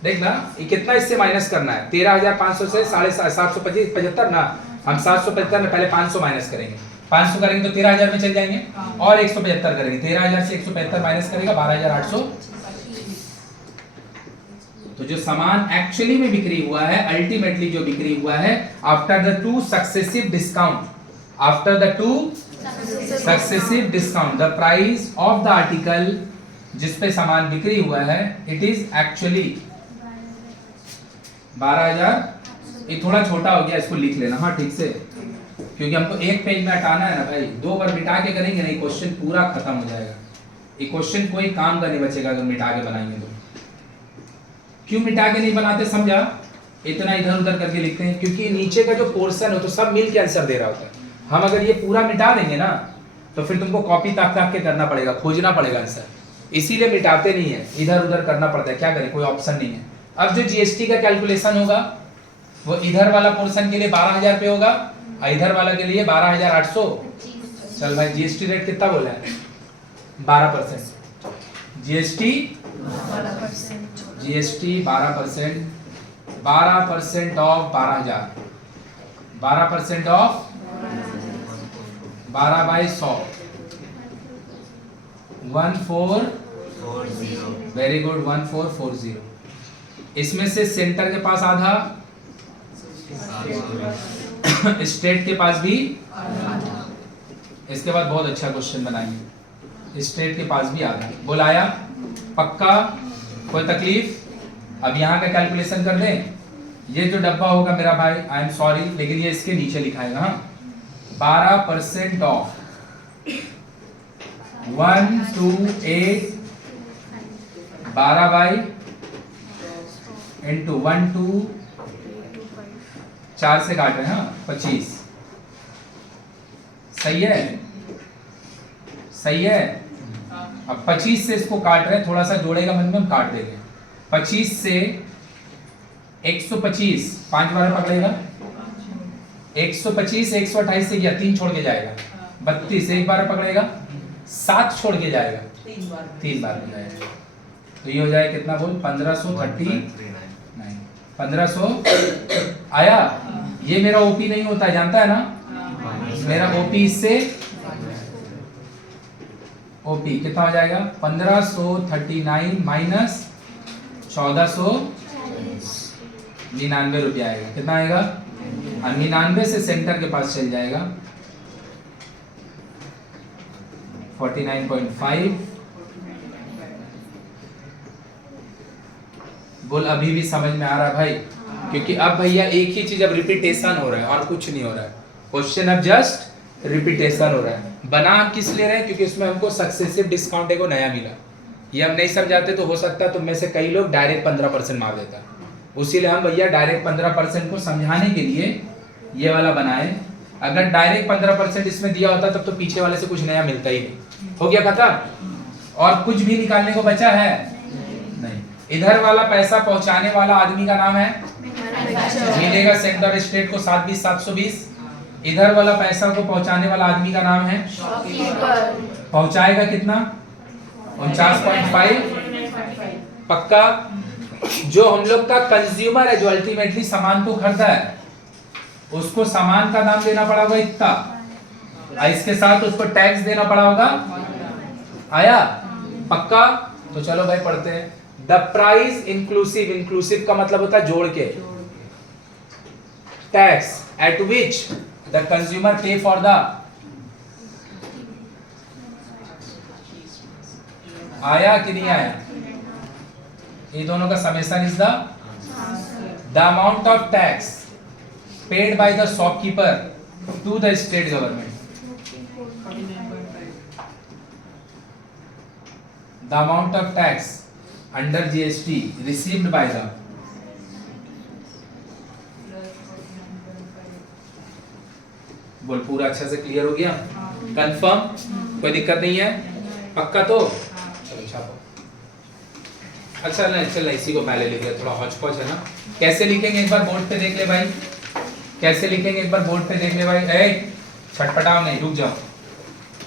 देखना ये कितना इससे माइनस करना है, 13,500 से 725 ना, हम 775 में पहले 500 माइनस करेंगे, 500 करेंगे तो 13,000 में चल जाएंगे, और 175 करेंगे, 13,000 से 175 माइनस करेगा 12,800। तो जो सामान एक्चुअली में बिक्री हुआ है, अल्टीमेटली जो बिक्री हुआ है, after the 2 successive discount, after the 2 successive discount, the price of the article जिस पे सामान बिक्री हुआ है, इट इज एक्चुअली 12,000। ये थोड़ा छोटा हो गया, इसको लिख लेना हाँ ठीक से, क्योंकि हमको एक पेज में हटाना है ना भाई, 2 बार मिटा के करेंगे ना, ये क्वेश्चन पूरा खत्म हो जाएगा, ये क्वेश्चन कोई काम का नहीं बचेगा अगर मिटा के बनाएंगे तो। क्यों मिटा के नहीं बनाते समझा? इतना इधर उधर करके लिखते हैं क्योंकि नीचे का जो पोर्शन हो तो सब मिल के आंसर दे रहा होता है। हम अगर ये पूरा मिटा देंगे ना तो फिर तुमको कॉपी ताक ताक के करना पड़ेगा, खोजना पड़ेगा आंसर, इसीलिए मिटाते नहीं है, इधर उधर करना पड़ता है, क्या करें कोई ऑप्शन नहीं है। अब जो जीएसटी का कैलकुलेशन होगा वो इधर वाला पोर्शन के लिए 12,000 पे होगा और इधर वाला के लिए 12,800। चल भाई जीएसटी रेट कितना बोला है? 12%। GST 12%, 12% of 12,000, 12% of 12/100, 1440, very good 1440। इसमें से सेंटर के पास आधा, स्टेट के पास भी, इसके बाद बहुत अच्छा क्वेश्चन बनाएंगे, स्टेट के पास भी आधा, बोलाया पक्का? कोई तकलीफ? अब यहाँ का कैलकुलेशन कर दें, ये जो डब्बा होगा मेरा भाई, आई एम सॉरी लेकिन ये इसके नीचे लिखाएगा हाँ, 12% ऑफ 128, 12 इंटू 12, 4 से काट रहे हैं हाँ, 25। सही है, सही है। अब 25 से इसको काट रहे हैं, थोड़ा सा जोड़ेगा मन में, हम काट देंगे। 25 से 125, 5 बार पकड़ेगा, 125 128 से गया, 3 छोड़ के जाएगा, 32 एक बार पकड़ेगा, 7 छोड़ के जाएगा, 3 बार हो जाएगा। तो ये हो जाए कितना बोल 1539। 1500 आया। ये मेरा ओपी नहीं होता है, जानता है ना, मेरा ओपी इससे ओपी कितना हो जाएगा 1539 माइनस 1499 रुपया आएगा। कितना आएगा? 99 से सेंटर के पास चल जाएगा 49.5। बोल अभी भी समझ में आ रहा है भाई? क्योंकि अब भैया एक ही चीज अब रिपीटेशन हो रहा है और कुछ नहीं हो रहा है। क्वेश्चन अब जस्ट रिपीटेशन हो रहा है। बना किस ले रहे हैं? क्योंकि उसमें हमको सक्सेसिव डिस्काउंट एक नया मिला। ये हम नहीं समझाते तो हो सकता है तुम में से कई लोग डायरेक्ट 15% मार देता। उसीलिए हम भैया डायरेक्ट 15% को समझाने के लिए ये वाला बनाए। अगर डायरेक्ट 15% इसमें दिया होता तब तो पीछे वाले से कुछ नया मिलता ही नहीं। हो गया खत्म? और कुछ भी निकालने को बचा है नहीं। इधर वाला पैसा पहुंचाने वाला आदमी का नाम है, मिलेगा सेंटर स्टेट को 720-720। इधर वाला पैसा को पहुंचाने वाला आदमी का नाम है शॉपकीपर। पहुंचाएगा कितना? 49.5 पक्का। जो हम लोग का कंज्यूमर है, जो अल्टीमेटली सामान को खरीदा है, उसको सामान का दाम देना पड़ा होगा इतना, इसके साथ उसको टैक्स देना पड़ा होगा। आया पक्का? तो चलो भाई पढ़ते हैं। द प्राइस इंक्लूसिव, इंक्लूसिव का मतलब होता है जोड़ के, tax at which the consumer pay for the, आया कि नहीं आया? ये दोनों का summation is the amount of tax paid by the shopkeeper to the state government. The amount of tax under GST received by the, बोल पूरा अच्छा से क्लियर हो गया? कंफर्म? कोई दिक्कत नहीं है? पक्का? तो चलो छापो। अच्छा ना, चल इसी को पहले लिख ले, थोड़ा हौच पौच है ना। कैसे लिखेंगे एक बार बोर्ड पे देख ले भाई, कैसे लिखेंगे एक बार बोर्ड पे देख ले भाई। ए छटपटाओ नहीं, रुक जाओ,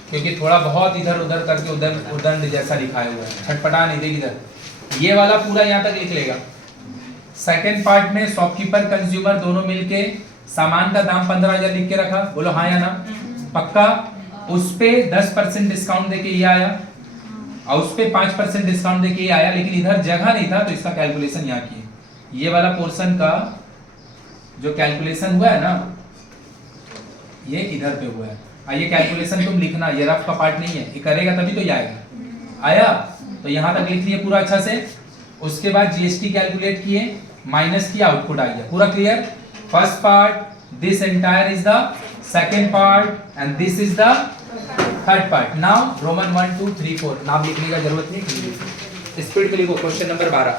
क्योंकि थोड़ा बहुत इधर उधर करके उधर उदंड जैसा लिखाया हुआ है। छटपटा नहीं, देख इधर, ये वाला पूरा यहाँ तक लिख लेगा। सेकंड पार्ट में शॉपकीपर कंज्यूमर दोनों मिलके सामान का दाम 15,000 लिख के रखा। बोलो हाँ या ना? पक्का? उस पे 10% डिस्काउंट देके ये आया और उस पे 5% डिस्काउंट देके ये आया, लेकिन इधर जगह नहीं था तो इसका कैलकुलेशन यहाँ किए। ये वाला पोर्शन का जो कैलकुलेशन हुआ है ना, ये इधर पे हुआ है। ये कैलकुलेशन तुम लिखना, ये रफ का पार्ट नहीं है, ये करेगा तभी तो ये आएगा। आया? तो यहाँ तक लिख लिए पूरा अच्छा से। उसके बाद जीएसटी कैलकुलेट किए, माइनस किया, आउटपुट आ गया। पूरा clear? First part, this entire is the second part and this is the third part. Now Roman 1 2 3 4 नाम लिखने का जरूरत नहीं, स्पीड पे लिखो। Question number 12।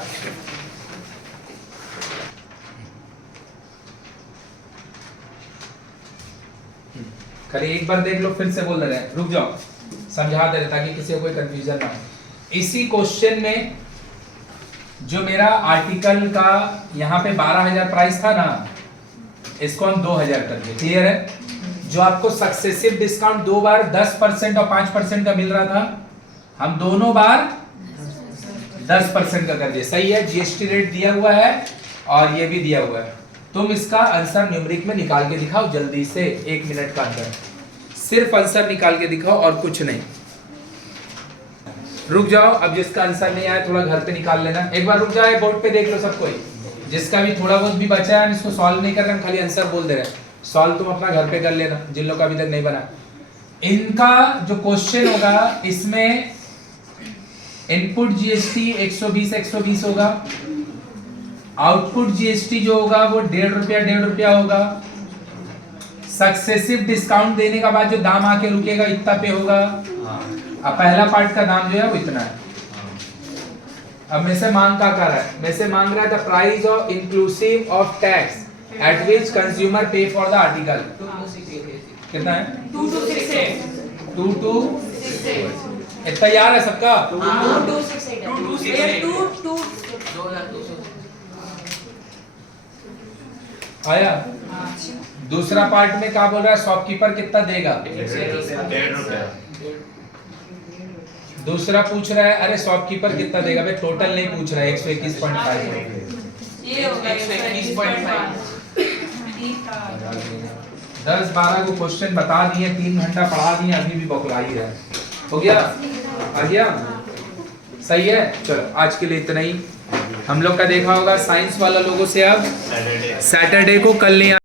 खाली एक बार देख लो, फिर से बोल रहे हैं, रुक जाओ, समझा दे रहे ताकि किसी को कोई कंफ्यूजन ना हो। इसी क्वेश्चन में जो मेरा आर्टिकल का यहाँ पे 12,000 प्राइस था ना, इसको हम 2,000 कर दिए। क्लियर है? जो आपको सक्सेसिव डिस्काउंट 2 बार 10% और 5% का मिल रहा था, हम दोनों बार 10% का कर दिए। सही है? जीएसटी रेट दिया हुआ है और ये भी दिया हुआ है। तुम इसका आंसर न्यूमेरिक में निकाल के दिखाओ जल्दी से, 1 मिनट का अंदर सिर्फ आंसर निकाल के दिखाओ और कुछ नहीं। रुक जाओ, अब जिसका आंसर नहीं आया थोड़ा घर पे निकाल लेना। एक बार रुक जाओ, बोर्ड पे देख लो सब कोई। जिसका भी थोड़ा बहुत भी बचा है, इसको सॉल्व नहीं कर रहे, हम खाली आंसर बोल दे रहे हैं। सॉल्व तुम अपना घर पे कर लेना, जिन लोग का अभी तक नहीं बना। इनका जो क्वेश्चन होगा, इसमें इनपुट जीएसटी 120 होगा, आउटपुट जीएसटी जो होगा वो 1.5 रुपया होगा। सक्सेसिव डिस्काउंट देने का बाद जो दाम आके रुकेगा इतना पे होगा। अब पहला पार्ट का दाम जो है वो इतना है। अब में से मांग का कर रहा है, में से मांग रहा है the price of inclusive of tax at which consumer pay for the article. कितना है? 2268। इतना यार है सबका? 2268 आया। दूसरा पार्ट में क्या बोल रहा है? शॉपकीपर कितना देगा? दूसरा पूछ रहा है अरे शॉपकीपर कितना देगा, भाई टोटल नहीं पूछ रहा है, 121.5 ये होगा 121.5। 10-12 को क्वेश्चन बता दिए, 3 घंटा पढ़ा दिए, अभी भी बौखला ही है। हो गया? आ गया? सही है। चलो आज के लिए इतना ही। हम लोग का देखा होगा साइंस वाला लोगों से अब सैटरडे को कल नहीं